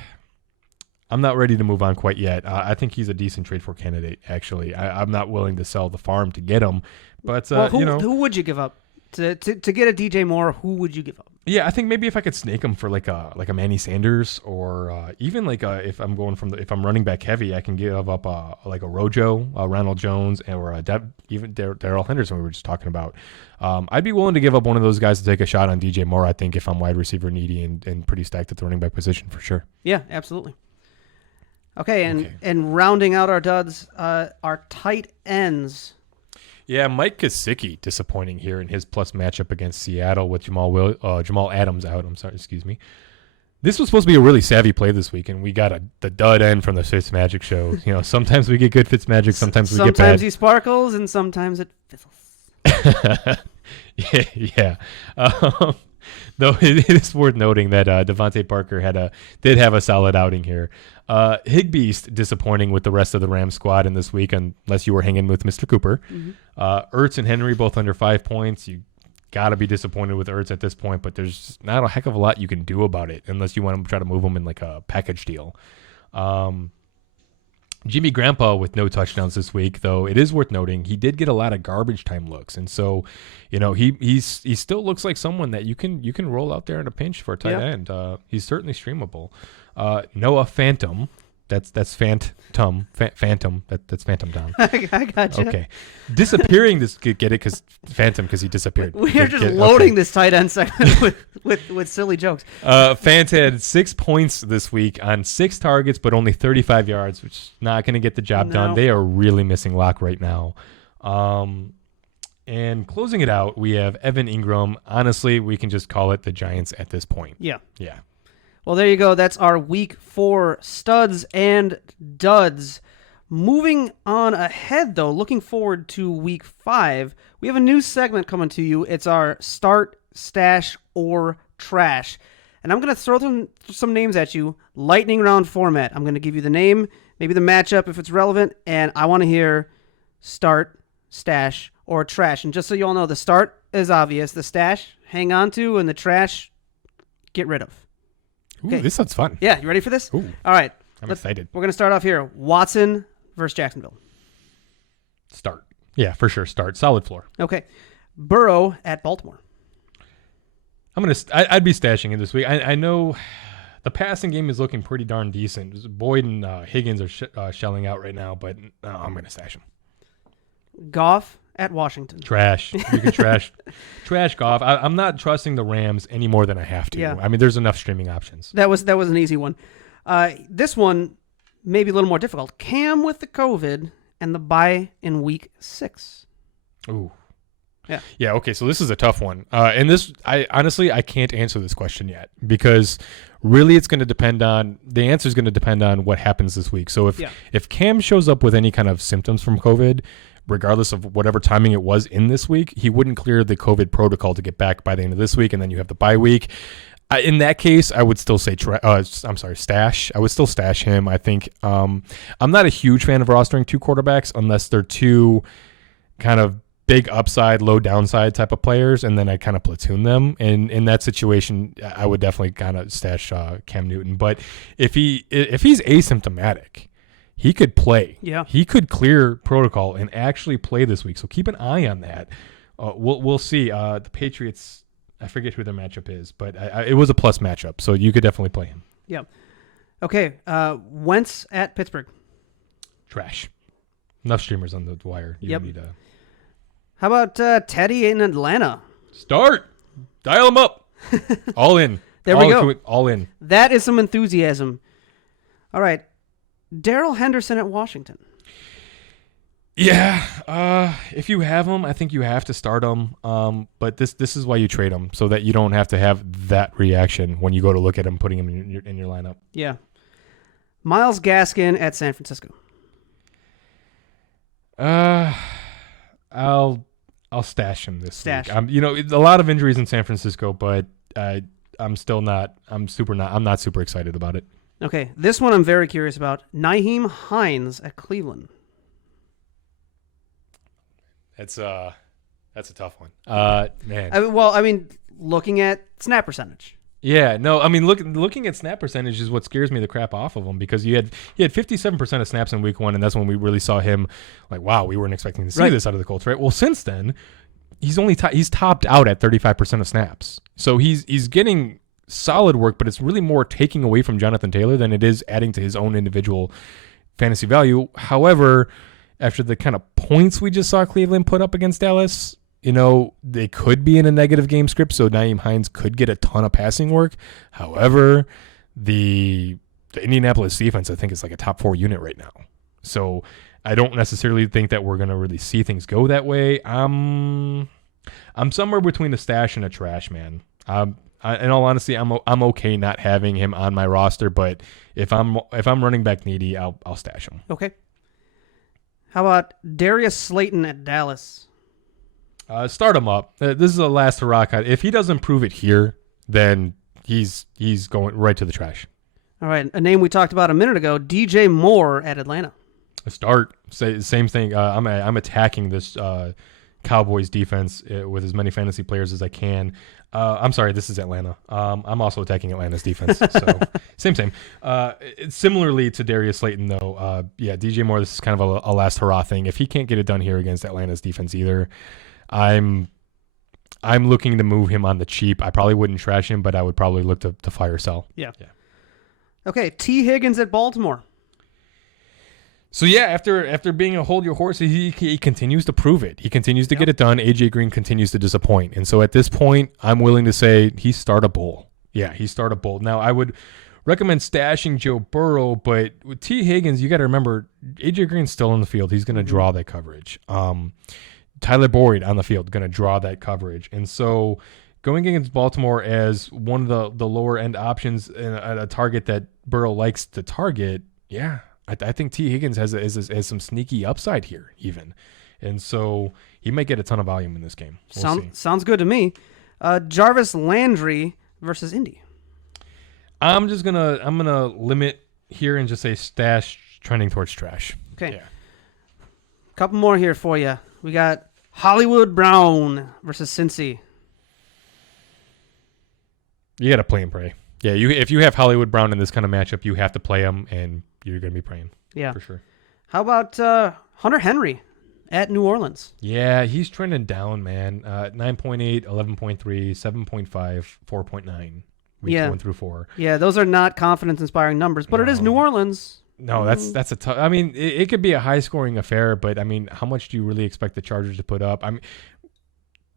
I'm not ready to move on quite yet. I think he's a decent trade for candidate. Actually, I'm not willing to sell the farm to get him, but who would you give up to get a DJ Moore? Who would you give up? Yeah, I think maybe if I could snake him for like a Manny Sanders, or even if I'm going if I'm running back heavy, I can give up like a Rojo, Ronald Jones, or even Darrell Henderson we were just talking about. I'd be willing to give up one of those guys to take a shot on DJ Moore, I think, if I'm wide receiver needy and pretty stacked at the running back position for sure. Yeah, absolutely. Okay, and rounding out our duds, our tight ends. Yeah, Mike Gesicki disappointing here in his plus matchup against Seattle with Jamal Adams out. Excuse me. This was supposed to be a really savvy play this week, and we got the dud end from the Fitzmagic show. Sometimes we get good Fitzmagic, sometimes we get bad. Sometimes he sparkles, and sometimes it fizzles. Yeah. Though it is worth noting that Devontae Parker did have a solid outing here. Higbeast disappointing with the rest of the Rams squad in this week, unless you were hanging with Mr. Cooper. Mm-hmm. Ertz and Henry both under 5 points. You got to be disappointed with Ertz at this point, but there's not a heck of a lot you can do about it unless you want to try to move him in like a package deal. Jimmy Grandpa with no touchdowns this week, though it is worth noting he did get a lot of garbage time looks, and so he still looks like someone that you can roll out there in a pinch for a tight end. He's certainly streamable. Noah Phantom, that's Phantom. That's Phantom Tom. I got you. Okay, disappearing this get it because Phantom because he disappeared. We are just loading this tight end segment with silly jokes. Fant had 6 points this week on 6 targets, but only 35 yards, which is not going to get the job done. They are really missing Locke right now. And closing it out, we have Evan Ingram. Honestly, we can just call it the Giants at this point. Yeah. Yeah. Well, there you go. That's our week 4 studs and duds. Moving on ahead, though, looking forward to week 5, we have a new segment coming to you. It's our Start, Stash, or Trash. And I'm going to throw some names at you, lightning round format. I'm going to give you the name, maybe the matchup if it's relevant, and I want to hear start, stash, or trash. And just so you all know, the start is obvious. The stash, hang on to, and the trash, get rid of. Okay. Ooh, this sounds fun. Yeah, you ready for this? Ooh, all right. I'm excited. We're going to start off here. Watson versus Jacksonville. Start. Yeah, for sure. Start. Solid floor. Okay. Burrow at Baltimore. I'd be stashing it this week. I know the passing game is looking pretty darn decent. Boyd and Higgins are shelling out right now, but I'm going to stash him. Goff at Washington. Trash. You can trash Goff. I'm not trusting the Rams any more than I have to. Yeah. I mean, there's enough streaming options. That was an easy one. This one may be a little more difficult. Cam with the COVID and the bye in week 6. Ooh. Yeah. Yeah. Okay. So this is a tough one. And I honestly can't answer this question yet because really it's going to depend on the answer is going to depend on what happens this week. So if Cam shows up with any kind of symptoms from COVID, regardless of whatever timing it was in this week, he wouldn't clear the COVID protocol to get back by the end of this week. And then you have the bye week. In that case, I would still say stash. I would still stash him. I think I'm not a huge fan of rostering 2 quarterbacks unless they're 2 kind of big upside, low downside type of players, and then I kind of platoon them. And in that situation, I would definitely kind of stash Cam Newton. But if he's asymptomatic, he could play. Yeah, he could clear protocol and actually play this week. So keep an eye on that. We'll see. The Patriots, I forget who their matchup is, but it was a plus matchup, so you could definitely play him. Yeah. Okay. Wentz at Pittsburgh. Trash. Enough streamers on the wire. You don't need a. How about Teddy in Atlanta? Start. Dial him up. All in. There we go. All in. That is some enthusiasm. All right. Darrell Henderson at Washington. Yeah. If you have him, I think you have to start him. But this is why you trade him, so that you don't have to have that reaction when you go to look at him, putting him in your lineup. Yeah. Myles Gaskin at San Francisco. I'll stash him this Stash. week. A lot of injuries in San Francisco, but I'm not super excited about it. Okay, this one I'm very curious about. Nyheim Hines at Cleveland. That's a tough one. Man. Looking at snap percentage. Yeah, no, I mean, looking at snap percentage is what scares me the crap off of him, because he had 57% of snaps in week 1, and that's when we really saw him like, wow, we weren't expecting to see this out of the Colts, right? Well, since then, he's topped out at 35% of snaps. So he's getting solid work, but it's really more taking away from Jonathan Taylor than it is adding to his own individual fantasy value. However, after the kind of points we just saw Cleveland put up against Dallas, they could be in a negative game script, so Nyheim Hines could get a ton of passing work. However, the Indianapolis defense, I think, is like a top 4 unit right now. So I don't necessarily think that we're going to really see things go that way. I'm somewhere between a stash and a trash, man. In all honesty, I'm okay not having him on my roster, but if I'm running back needy, I'll stash him. Okay. How about Darius Slayton at Dallas? Start him up. This is a last hurrah. If he doesn't prove it here, then he's going right to the trash. All right, a name we talked about a minute ago, DJ Moore at Atlanta. Start. Same thing. I'm attacking this Cowboys defense with as many fantasy players as I can. I'm sorry, this is Atlanta. I'm also attacking Atlanta's defense. So same. Similarly to Darius Slayton, though, DJ Moore, this is kind of a last hurrah thing. If he can't get it done here against Atlanta's defense either, I'm looking to move him on the cheap. I probably wouldn't trash him, but I would probably look to fire sell. Yeah. Okay, T. Higgins at Baltimore. So yeah, after being a hold your horse, he continues to prove it. He continues to get it done. AJ Green continues to disappoint. And so at this point, I'm willing to say he's startable. Yeah, he's startable. Now, I would recommend stashing Joe Burrow, but with T. Higgins, you got to remember, AJ Green's still in the field. He's going to draw that coverage. Tyler Boyd on the field going to draw that coverage. And so going against Baltimore as one of the lower end options and a target that Burrow likes to target, yeah, I think T. Higgins has some sneaky upside here even. And so he might get a ton of volume in this game. Sounds good to me. Jarvis Landry versus Indy. I'm gonna limit here and just say stash trending towards trash. Okay. Yeah. Couple more here for you. We got Hollywood Brown versus Cincy. You got to play and pray. Yeah, if you have Hollywood Brown in this kind of matchup, you have to play him, and you're going to be praying. Yeah. For sure. How about Hunter Henry at New Orleans? Yeah, he's trending down, man. 9.8, 11.3, 7.5, 4.9. Weeks 1 through 4. Yeah, those are not confidence-inspiring numbers, but it is New Orleans. No, that's a tough. I mean, it could be a high-scoring affair, but I mean, how much do you really expect the Chargers to put up? I mean,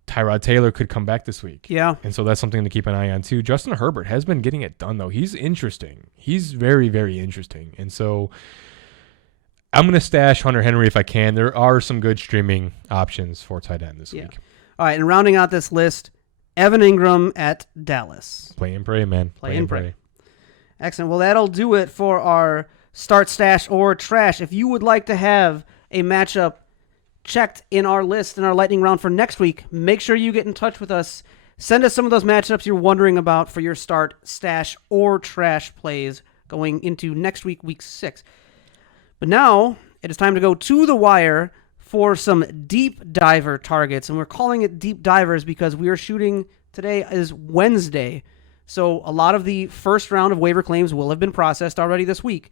Tyrod Taylor could come back this week. Yeah. And so that's something to keep an eye on too. Justin Herbert has been getting it done though. He's interesting. He's very, very interesting. And so I'm going to stash Hunter Henry if I can. There are some good streaming options for tight end this week. All right, and rounding out this list, Evan Ingram at Dallas. Play and pray, man. Play and pray. Excellent. Well, that'll do it for our start, stash, or trash. If you would like to have a matchup checked in our list in our lightning round for next week, make sure you get in touch with us. Send us some of those matchups you're wondering about for your start, stash, or trash plays going into next week, week 6. But now it is time to go to the wire for some deep diver targets. And we're calling it deep divers because we are shooting today is Wednesday. So a lot of the first round of waiver claims will have been processed already this week.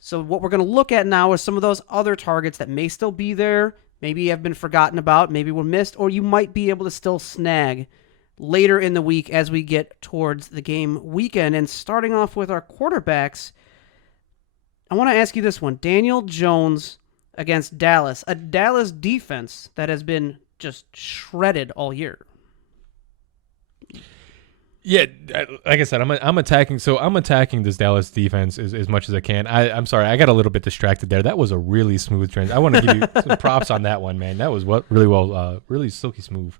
So what we're going to look at now is some of those other targets that may still be there, maybe have been forgotten about, maybe were missed, or you might be able to still snag later in the week as we get towards the game weekend. And starting off with our quarterbacks, I want to ask you this one. Daniel Jones against Dallas, a Dallas defense that has been just shredded all year. Yeah, like I said, I'm attacking. So I'm attacking this Dallas defense as much as I can. I'm sorry, I got a little bit distracted there. That was a really smooth transition. I want to give you some props on that one, man. That was really silky smooth.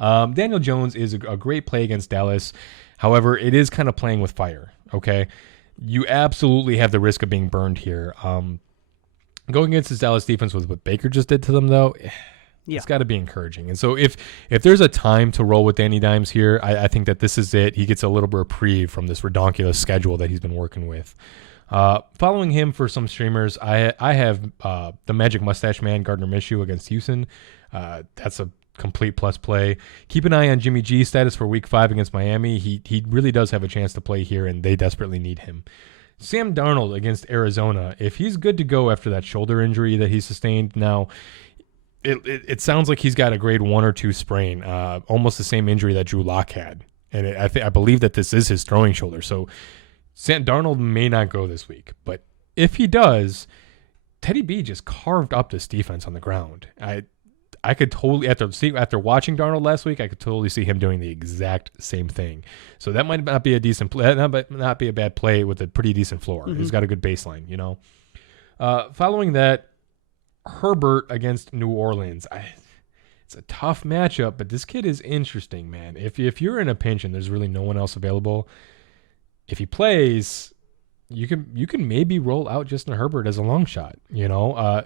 Daniel Jones is a great play against Dallas. However, it is kind of playing with fire. Okay, you absolutely have the risk of being burned here. Going against this Dallas defense with what Baker just did to them, though. Yeah. It's got to be encouraging. And so if there's a time to roll with Danny Dimes here, I think that this is it. He gets a little reprieve from this redonkulous schedule that he's been working with. Following him for some streamers, I have the Magic Mustache Man, Gardner Minshew against Houston. That's a complete plus play. Keep an eye on Jimmy G's status for Week 5 against Miami. He really does have a chance to play here, and they desperately need him. Sam Darnold against Arizona. If he's good to go after that shoulder injury that he sustained now, It sounds like he's got a grade 1 or 2 sprain, almost the same injury that Drew Lock had, and I believe that this is his throwing shoulder. So Sam Darnold may not go this week, but if he does, Teddy B just carved up this defense on the ground. I could totally after watching Darnold last week, I could totally see him doing the exact same thing. So that might not be a decent play, not be a bad play with a pretty decent floor. Mm-hmm. He's got a good baseline, you know. Following that, Herbert against New Orleans. It's a tough matchup, but this kid is interesting, man. If you're in a pinch and there's really no one else available, if he plays, you can maybe roll out Justin Herbert as a long shot. You know,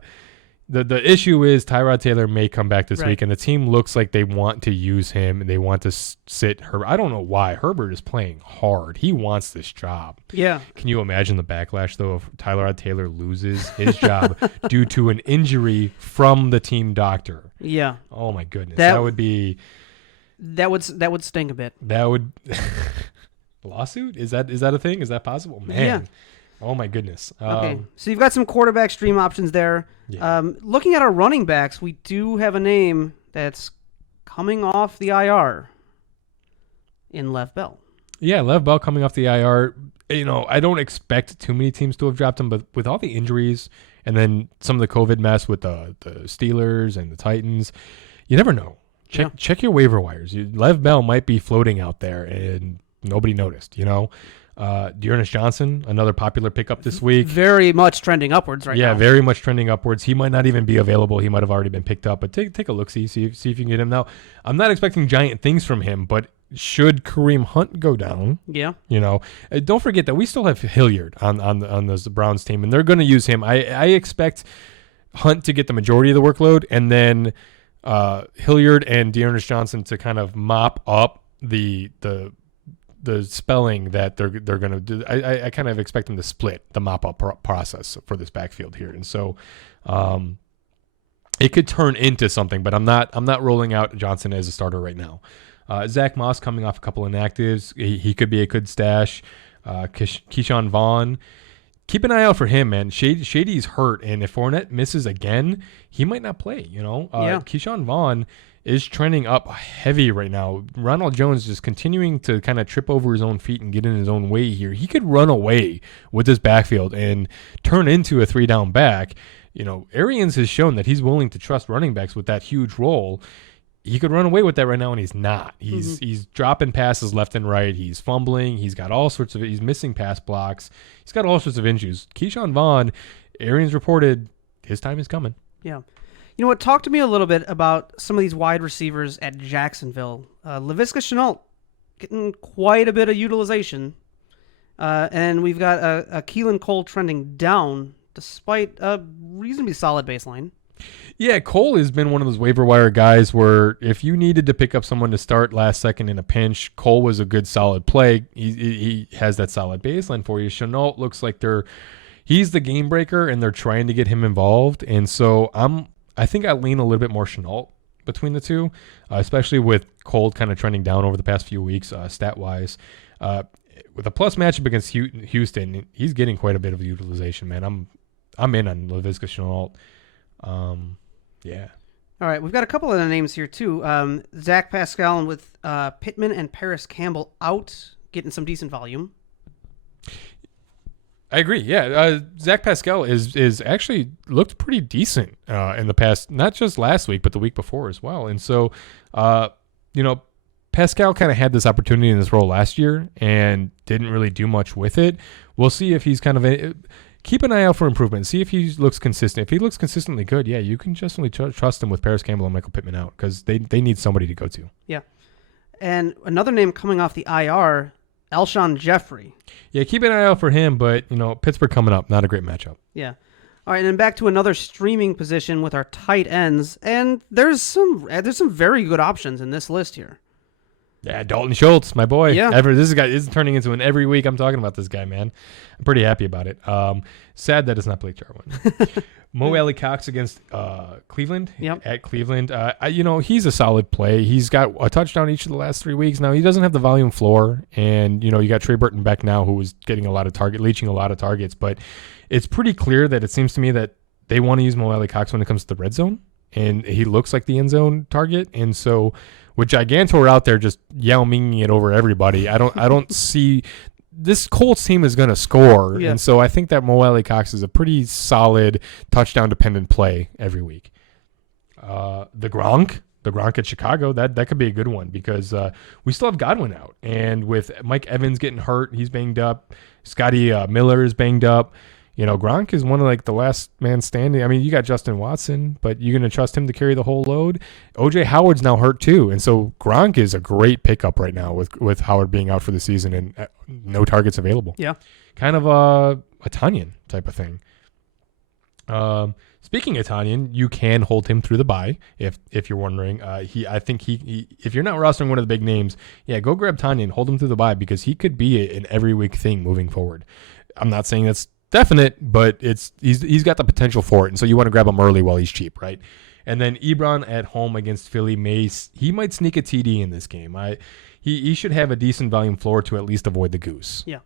the issue is Tyrod Taylor may come back this week, and the team looks like they want to use him and they want to sit Herbert. I don't know why. Herbert is playing hard. He wants this job. Yeah. Can you imagine the backlash, though, if Tyrod Taylor loses his job due to an injury from the team doctor? Yeah. Oh, my goodness. That would be... That would sting a bit. That would... Lawsuit? Is that a thing? Is that possible? Man. Yeah. Oh, my goodness. Okay, so you've got some quarterback stream options there. Yeah. Looking at our running backs, we do have a name that's coming off the IR in Lev Bell. Yeah, Lev Bell coming off the IR. You know, I don't expect too many teams to have dropped him, but with all the injuries and then some of the COVID mess with the Steelers and the Titans, you never know. Check your waiver wires. Lev Bell might be floating out there, and nobody noticed, Dearness Johnson, another popular pickup this week. Very much trending upwards right now. Yeah, very much trending upwards. He might not even be available. He might have already been picked up, but take a look, see if you can get him. Now, I'm not expecting giant things from him, but should Kareem Hunt go down, don't forget that we still have Hilliard on this Browns team, and they're going to use him. I expect Hunt to get the majority of the workload, and then Hilliard and Dearness Johnson to kind of mop up the spelling that they're going to do. I kind of expect them to split the mop up process for this backfield here, and so it could turn into something. But I'm not rolling out Johnson as a starter right now. Zach Moss coming off a couple inactives, he could be a good stash. Keyshawn Vaughn, keep an eye out for him, man. Shady's hurt, and if Fournette misses again, he might not play. Keyshawn Vaughn is trending up heavy right now. Ronald Jones just continuing to kind of trip over his own feet and get in his own way here. He could run away with this backfield and turn into a 3-down back. Arians has shown that he's willing to trust running backs with that huge role. He could run away with that right now, and he's not. He's dropping passes left and right. He's fumbling. He's missing pass blocks. He's got all sorts of issues. Keyshawn Vaughn, Arians reported his time is coming. Yeah. You know what? Talk to me a little bit about some of these wide receivers at Jacksonville. Laviska Shenault getting quite a bit of utilization. And we've got a Keelan Cole trending down despite a reasonably solid baseline. Yeah, Cole has been one of those waiver wire guys where if you needed to pick up someone to start last second in a pinch, Cole was a good solid play. He has that solid baseline for you. Shenault looks like he's the game breaker and they're trying to get him involved. And so I think I lean a little bit more Shenault between the two, especially with Cole kind of trending down over the past few weeks stat-wise. With a plus matchup against Houston, he's getting quite a bit of utilization, man. I'm in on Laviska Shenault. Yeah. All right, we've got a couple of other names here too. Zach Pascal with Pittman and Paris Campbell out, getting some decent volume. I agree. Yeah, Zach Pascal is actually looked pretty decent in the past, not just last week, but the week before as well. And so, Pascal kind of had this opportunity in this role last year and didn't really do much with it. We'll see if he's kind of keep an eye out for improvement. See if he looks consistent. If he looks consistently good, yeah, you can justly trust him with Paris Campbell and Michael Pittman out because they need somebody to go to. Yeah. And another name coming off the IR, Alshon Jeffrey. Yeah, keep an eye out for him, but, Pittsburgh coming up, not a great matchup. Yeah. All right, and then back to another streaming position with our tight ends, and there's some very good options in this list here. Yeah, Dalton Schultz, my boy. Yeah. This guy is turning into an every week I'm talking about this guy, man. I'm pretty happy about it. Sad that it's not Blake Jarwin. Mo Alley Cox against Cleveland. Yep. At Cleveland. He's a solid play. He's got a touchdown each of the last 3 weeks. Now, he doesn't have the volume floor, and, you got Trey Burton back now who was getting leeching a lot of targets, but it's pretty clear that it seems to me that they want to use Mo Alley Cox when it comes to the red zone, and he looks like the end zone target, and so with Gigantor out there just Yao Minging it over everybody, I don't see this Colts team is going to score, and so I think that Mo Alley Cox is a pretty solid touchdown dependent play every week. The Gronk at Chicago, that could be a good one because we still have Godwin out, and with Mike Evans getting hurt, he's banged up. Scotty Miller is banged up. Gronk is one of the last man standing. I mean, you got Justin Watson, but you're going to trust him to carry the whole load. OJ Howard's now hurt too. And so Gronk is a great pickup right now with Howard being out for the season and no targets available. Yeah. Kind of a Tanyan type of thing. Speaking of Tanyan, you can hold him through the bye if you're wondering. I think if you're not rostering one of the big names, go grab Tanyan, hold him through the bye because he could be an every week thing moving forward. I'm not saying that's definite, but he's got the potential for it, and so you want to grab him early while he's cheap, right? And then Ebron at home against Philly he might sneak a TD in this game. He should have a decent volume floor to at least avoid the goose. Yeah.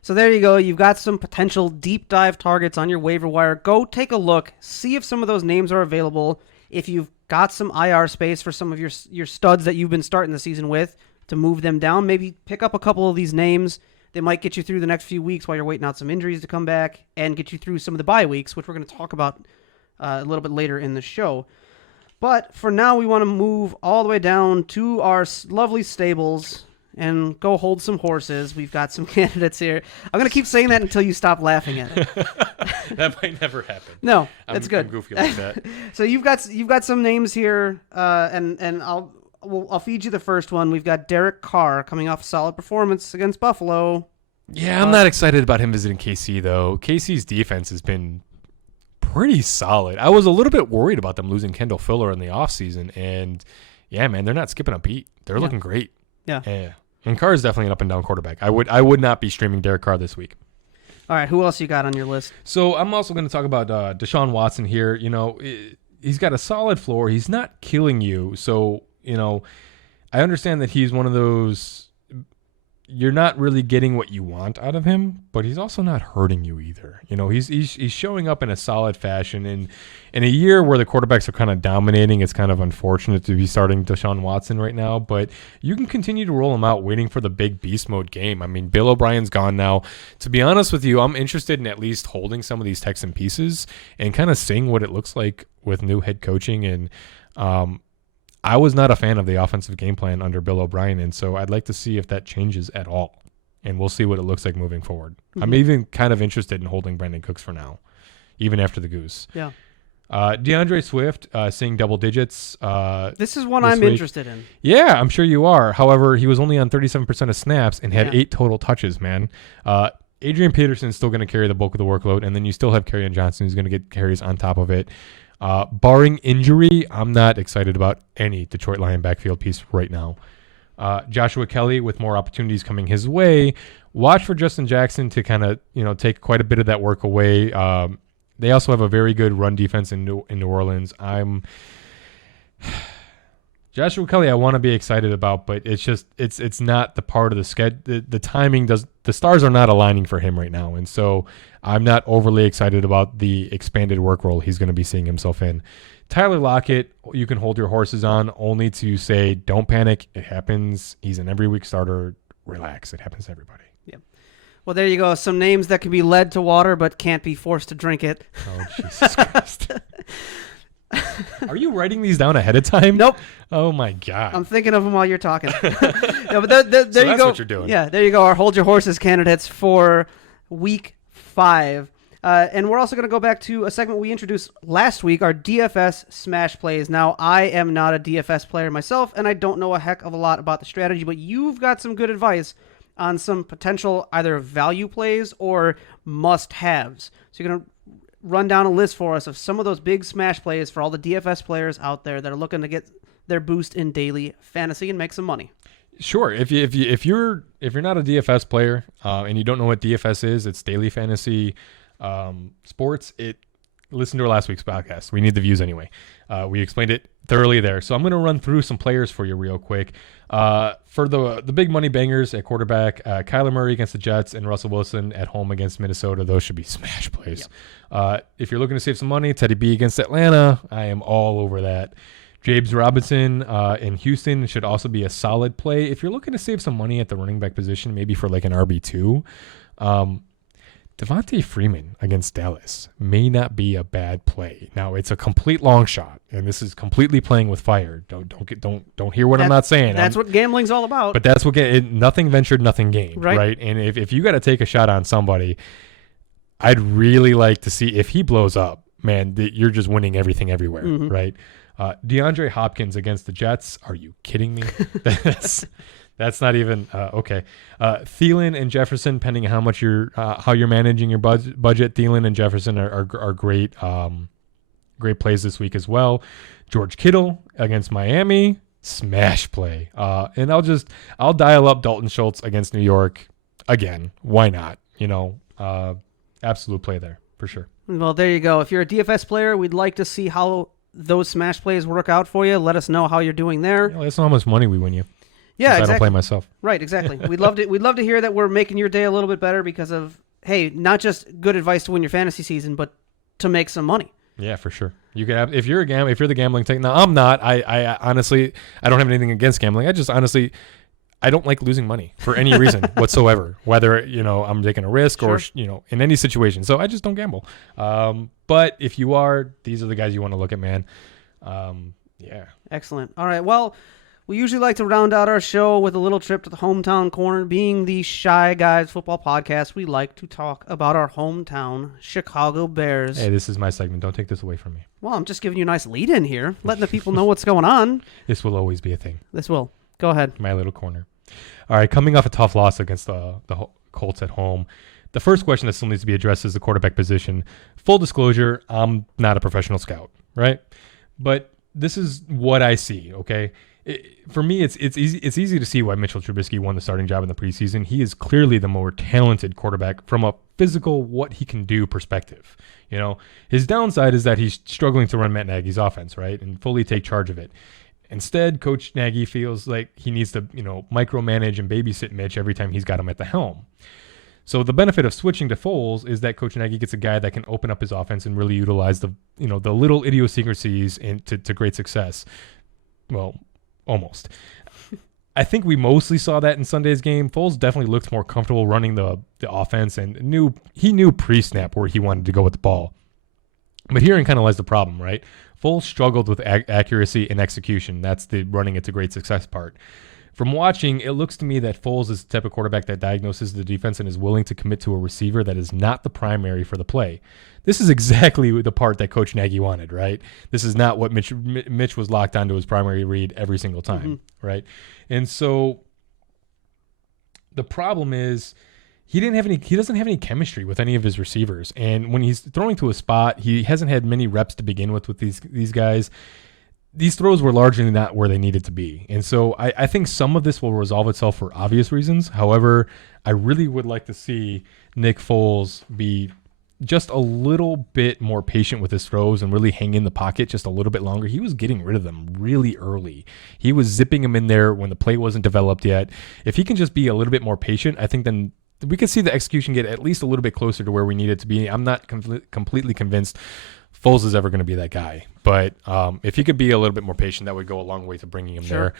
So there you go. You've got some potential deep dive targets on your waiver wire. Go take a look, see if some of those names are available. If you've got some IR space for some of your studs that you've been starting the season with to move them down, maybe pick up a couple of these names. They might get you through the next few weeks while you're waiting out some injuries to come back and get you through some of the bye weeks, which we're going to talk about a little bit later in the show. But for now, we want to move all the way down to our lovely stables and go hold some horses, we've got some candidates here. I'm going to keep saying that until you stop laughing at it. That might never happen. No, that's good. I'm goofy like that. So you've got some names here, and I'll feed you the first one. We've got Derek Carr coming off a solid performance against Buffalo. Yeah, I'm not excited about him visiting KC, though. KC's defense has been pretty solid. I was a little bit worried about them losing Kendall Fuller in the offseason, and yeah, man, they're not skipping a beat. They're looking great. Yeah. And Carr is definitely an up-and-down quarterback. I would not be streaming Derek Carr this week. All right, who else you got on your list? So I'm also going to talk about Deshaun Watson here. He's got a solid floor. He's not killing you. So, I understand that he's one of those, you're not really getting what you want out of him, but he's also not hurting you either. He's showing up in a solid fashion. And in a year where the quarterbacks are kind of dominating, it's kind of unfortunate to be starting Deshaun Watson right now, but you can continue to roll him out waiting for the big beast mode game. I mean, Bill O'Brien's gone now. To be honest with you, I'm interested in at least holding some of these Texan pieces and kind of seeing what it looks like with new head coaching. And I was not a fan of the offensive game plan under Bill O'Brien, and so I'd like to see if that changes at all, and we'll see what it looks like moving forward. Mm-hmm. I'm even kind of interested in holding Brandon Cooks for now, even after the goose. Yeah. DeAndre Swift seeing double digits. This is one I'm interested in. Yeah, I'm sure you are. However, he was only on 37% of snaps and had 8 total touches, man. Adrian Peterson's still going to carry the bulk of the workload, and then you still have Kerryon Johnson who's going to get carries on top of it. Barring injury, I'm not excited about any Detroit Lion backfield piece right now. Joshua Kelly with more opportunities coming his way. Watch for Justin Jackson to kind of take quite a bit of that work away. They also have a very good run defense in New Orleans. Joshua Kelly I want to be excited about, but it's not the part of the schedule. The timing the stars are not aligning for him right now, and so I'm not overly excited about the expanded work role he's going to be seeing himself in. Tyler Lockett, you can hold your horses on, only to say don't panic. It happens. He's an every week starter. Relax. It happens to everybody. Yeah. Well, there you go. Some names that can be led to water but can't be forced to drink it. Oh, Jesus Christ. Are you writing these down ahead of time? Nope. Oh my God. I'm thinking of them while you're talking. No, but there you that's go. What you're doing. Yeah, there you go. Our hold your horses candidates for week 5. And we're also going to go back to a segment we introduced last week, our DFS smash plays. Now, I am not a DFS player myself, and I don't know a heck of a lot about the strategy, but you've got some good advice on some potential either value plays or must-haves. So you're going to run down a list for us of some of those big smash plays for all the DFS players out there that are looking to get their boost in daily fantasy and make some money. Sure. If you're not a DFS player and you don't know what DFS is, it's daily fantasy sports. Listen to our last week's podcast. We need the views anyway. We explained it thoroughly there. So I'm going to run through some players for you real quick. For the big money bangers at quarterback, Kyler Murray against the Jets and Russell Wilson at home against Minnesota. Those should be smash plays. Yep. If you're looking to save some money, Teddy B against Atlanta. I am all over that. James Robinson in Houston should also be a solid play. If you're looking to save some money at the running back position, maybe for like an RB2, Devontae Freeman against Dallas may not be a bad play. Now it's a complete long shot, and this is completely playing with fire. Don't hear what I'm not saying. That's what gambling's all about. But that's what nothing ventured, nothing gained, right? And if you got to take a shot on somebody, I'd really like to see if he blows up. Man, you're just winning everything everywhere, right? DeAndre Hopkins against the Jets. Are you kidding me? That's not even okay. Thielen and Jefferson, depending on how you're managing your budget. Thielen and Jefferson are great, great plays this week as well. George Kittle against Miami, smash play. And I'll dial up Dalton Schultz against New York again. Why not? Absolute play there for sure. Well, there you go. If you're a DFS player, we'd like to see how those smash plays work out for you. Let us know how you're doing there. Yeah, let us know how much money we win you. Yeah, exactly. I don't play myself. Right, exactly. We'd love to hear that we're making your day a little bit better because of, hey, not just good advice to win your fantasy season, but to make some money. Yeah, for sure. You can have if you're the gambling type. Now I'm not. I honestly I don't have anything against gambling. I just honestly I don't like losing money for any reason whatsoever. Whether I'm taking a risk or in any situation. So I just don't gamble. But if you are, these are the guys you want to look at, man. Yeah. Excellent. All right. Well, We usually like to round out our show with a little trip to the hometown corner. Being the Shy Guys football podcast, we like to talk about our hometown Chicago Bears. Hey, this is my segment. Don't take this away from me. Well, I'm just giving you a nice lead in here, letting the people know what's going on. This will always be a thing. This will. Go ahead. My little corner. All right, coming off a tough loss against the Colts at home, the first question that still needs to be addressed is the quarterback position. Full disclosure, I'm not a professional scout, right? But this is what I see, okay? For me, it's easy to see why Mitchell Trubisky won the starting job in the preseason. He is clearly the more talented quarterback from a physical, what he can do perspective. You know, his downside is that he's struggling to run Matt Nagy's offense, right, and fully take charge of it. Instead, Coach Nagy feels like he needs to, micromanage and babysit Mitch every time he's got him at the helm. So the benefit of switching to Foles is that Coach Nagy gets a guy that can open up his offense and really utilize the little idiosyncrasies to great success. Well, almost. I think we mostly saw that in Sunday's game. Foles definitely looked more comfortable running the offense and knew pre-snap where he wanted to go with the ball. But herein kind of lies the problem, right? Foles struggled with accuracy and execution. That's the running it to great success part. From watching, it looks to me that Foles is the type of quarterback that diagnoses the defense and is willing to commit to a receiver that is not the primary for the play. This is exactly the part that Coach Nagy wanted, right? This is not what Mitch was locked onto his primary read every single time, right? And so the problem is he doesn't have any chemistry with any of his receivers. And when he's throwing to a spot, he hasn't had many reps to begin with these guys. These throws were largely not where they needed to be. And so I think some of this will resolve itself for obvious reasons. However, I really would like to see Nick Foles be just a little bit more patient with his throws and really hang in the pocket just a little bit longer. He was getting rid of them really early. He was zipping them in there when the play wasn't developed yet. If he can just be a little bit more patient, I think then we could see the execution get at least a little bit closer to where we need it to be. I'm not completely convinced Foles is ever going to be that guy. But if he could be a little bit more patient, that would go a long way to bringing him there.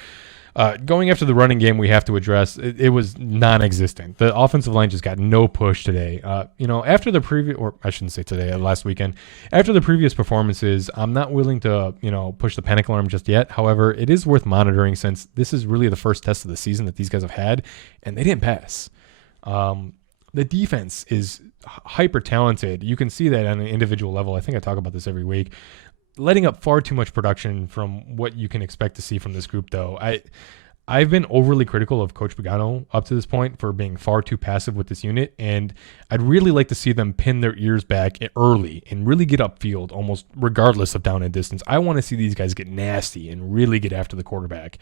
Going after the running game, we have to address, it was non-existent. The offensive line just got no push today. After the previous, or I shouldn't say today, last weekend, after the previous performances, I'm not willing to, push the panic alarm just yet. However, it is worth monitoring since this is really the first test of the season that these guys have had, and they didn't pass. The defense is hyper talented. You can see that on an individual level. I think I talk about this every week. Letting up far too much production from what you can expect to see from this group, though. I've been overly critical of Coach Pagano up to this point for being far too passive with this unit, and I'd really like to see them pin their ears back early and really get upfield almost regardless of down and distance. I want to see these guys get nasty and really get after the quarterback.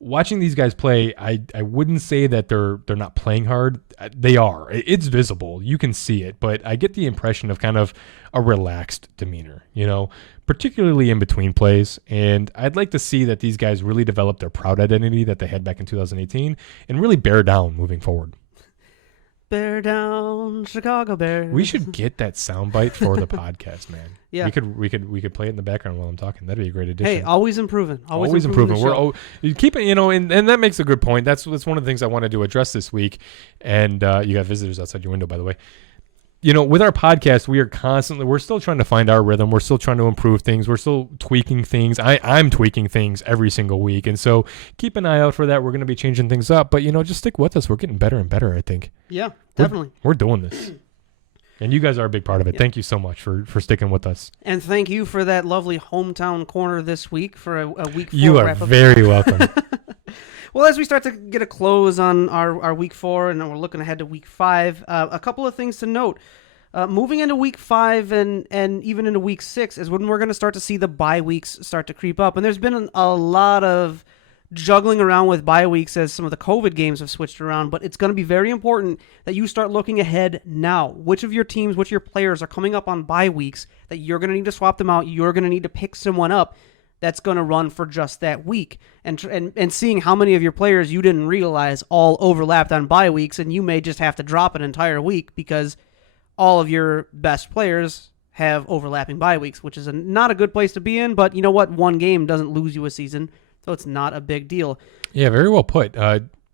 Watching these guys play, I wouldn't say that they're not playing hard. They are. It's visible. You can see it. But I get the impression of kind of a relaxed demeanor, particularly in between plays. And I'd like to see that these guys really develop their proud identity that they had back in 2018 and really bear down moving forward. Bear down, Chicago Bears. We should get that soundbite for the podcast, man. Yeah, we could play it in the background while I'm talking. That'd be a great addition. Hey, always improving. Always improving. You keep it, and that makes a good point. That's one of the things I wanted to address this week. And you got visitors outside your window, by the way. With our podcast, we're still trying to find our rhythm. We're still trying to improve things. We're still tweaking things. I'm tweaking things every single week. And so keep an eye out for that. We're going to be changing things up. But, just stick with us. We're getting better and better, I think. Yeah, definitely. We're doing this. And you guys are a big part of it. Yeah. Thank you so much for sticking with us. And thank you for that lovely hometown corner this week for a week 4 You are wrap-up. very welcome. Well, as we start to get a close on our week 4 and we're looking ahead to week 5, a couple of things to note. Moving into week 5 and even into week 6 is when we're going to start to see the bye weeks start to creep up. And there's been a lot of juggling around with bye weeks as some of the COVID games have switched around, but it's going to be very important that you start looking ahead now. Which of your teams, which of your players are coming up on bye weeks that you're going to need to swap them out, you're going to need to pick someone up that's going to run for just that week, and seeing how many of your players you didn't realize all overlapped on bye weeks, and you may just have to drop an entire week because all of your best players have overlapping bye weeks, which is not a good place to be in, but you know what? One game doesn't lose you a season, so it's not a big deal. Yeah, very well put.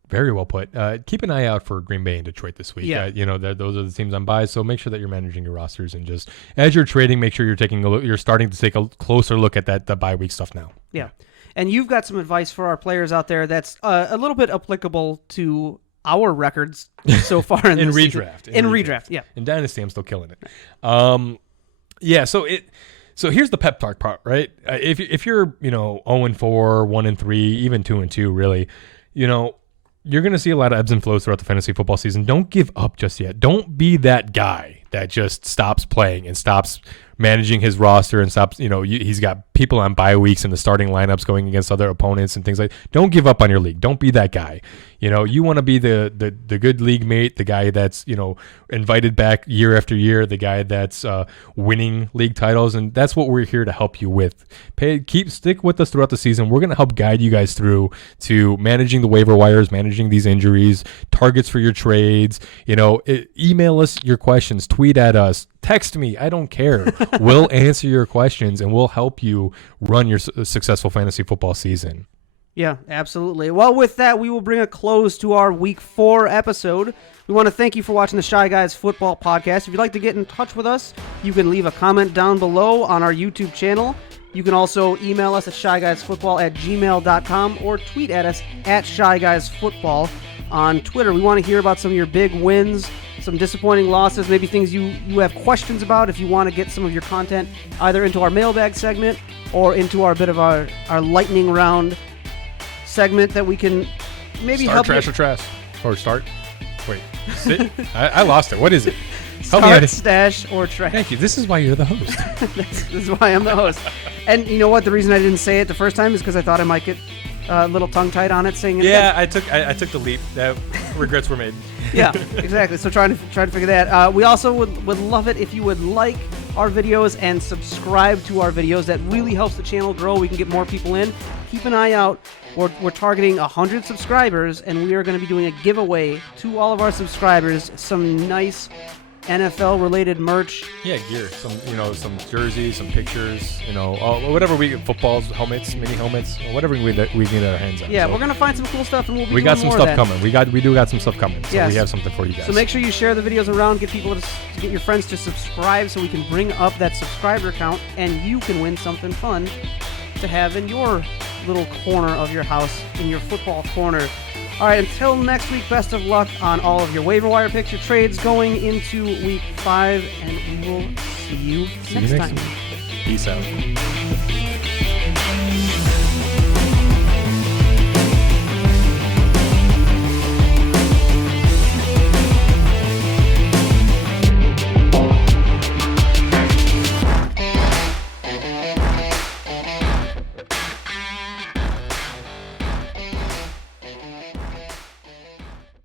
Very well put. Keep an eye out for Green Bay and Detroit this week. Yeah. Those are the teams on bye, so make sure that you're managing your rosters and just as you're trading, make sure you're starting to take a closer look at the bye week stuff now. Yeah. And you've got some advice for our players out there that's a little bit applicable to our records so far in this redraft. In redraft, yeah. In Dynasty, I'm still killing it. Yeah, so here's the pep talk part, right? If you're 0-4, 1-3, even 2-2, really, you're going to see a lot of ebbs and flows throughout the fantasy football season. Don't give up just yet. Don't be that guy that just stops playing and stops managing his roster and stops, he's got people on bye weeks in the starting lineups going against other opponents and things like that. Don't give up on your league. Don't be that guy. You want to be the good league mate, the guy that's, invited back year after year, the guy that's winning league titles. And that's what we're here to help you with. Stick with us throughout the season. We're going to help guide you guys through to managing the waiver wires, managing these injuries, targets for your trades. Email us your questions, tweet at us, text me. I don't care. We'll answer your questions and we'll help you run your successful fantasy football season. Yeah, absolutely. Well, with that, we will bring a close to our Week 4 episode. We want to thank you for watching the Shy Guys Football Podcast. If you'd like to get in touch with us, you can leave a comment down below on our YouTube channel. You can also email us at shyguysfootball@gmail.com or tweet at us at shyguysfootball on Twitter. We want to hear about some of your big wins, some disappointing losses, maybe things you have questions about if you want to get some of your content either into our mailbag segment or into our lightning round segment that we can maybe start help trash you. or trash or start. Wait, sit. I lost it. What is it? Help Start, me out. stash, or trash. Thank you. This is why you're the host. This is why I'm the host. And you know what? The reason I didn't say it the first time is because I thought I might get a little tongue-tied on it saying it Yeah, again. I took the leap. That regrets were made. Yeah, exactly. So trying to figure that. We also would love it if you would like our videos and subscribe to our videos. That really helps the channel grow. We can get more people in. Keep an eye out. We're targeting 100 subscribers, and we are going to be doing a giveaway to all of our subscribers. Some nice NFL-related merch. Yeah, gear. Some jerseys, some pictures. Whatever we get. Footballs, helmets, mini helmets, whatever we can get our hands on. Yeah, so we're gonna find some cool stuff, and we got some more stuff of that. coming. We do got some stuff coming. So Yes. we have something for you guys. So make sure you share the videos around, get people to get your friends to subscribe, so we can bring up that subscriber count, and you can win something fun to have in your little corner of your house, in your football corner. All right, until next week, best of luck on all of your waiver wire picks, your trades going into Week 5, and we will see you next time. Peace out.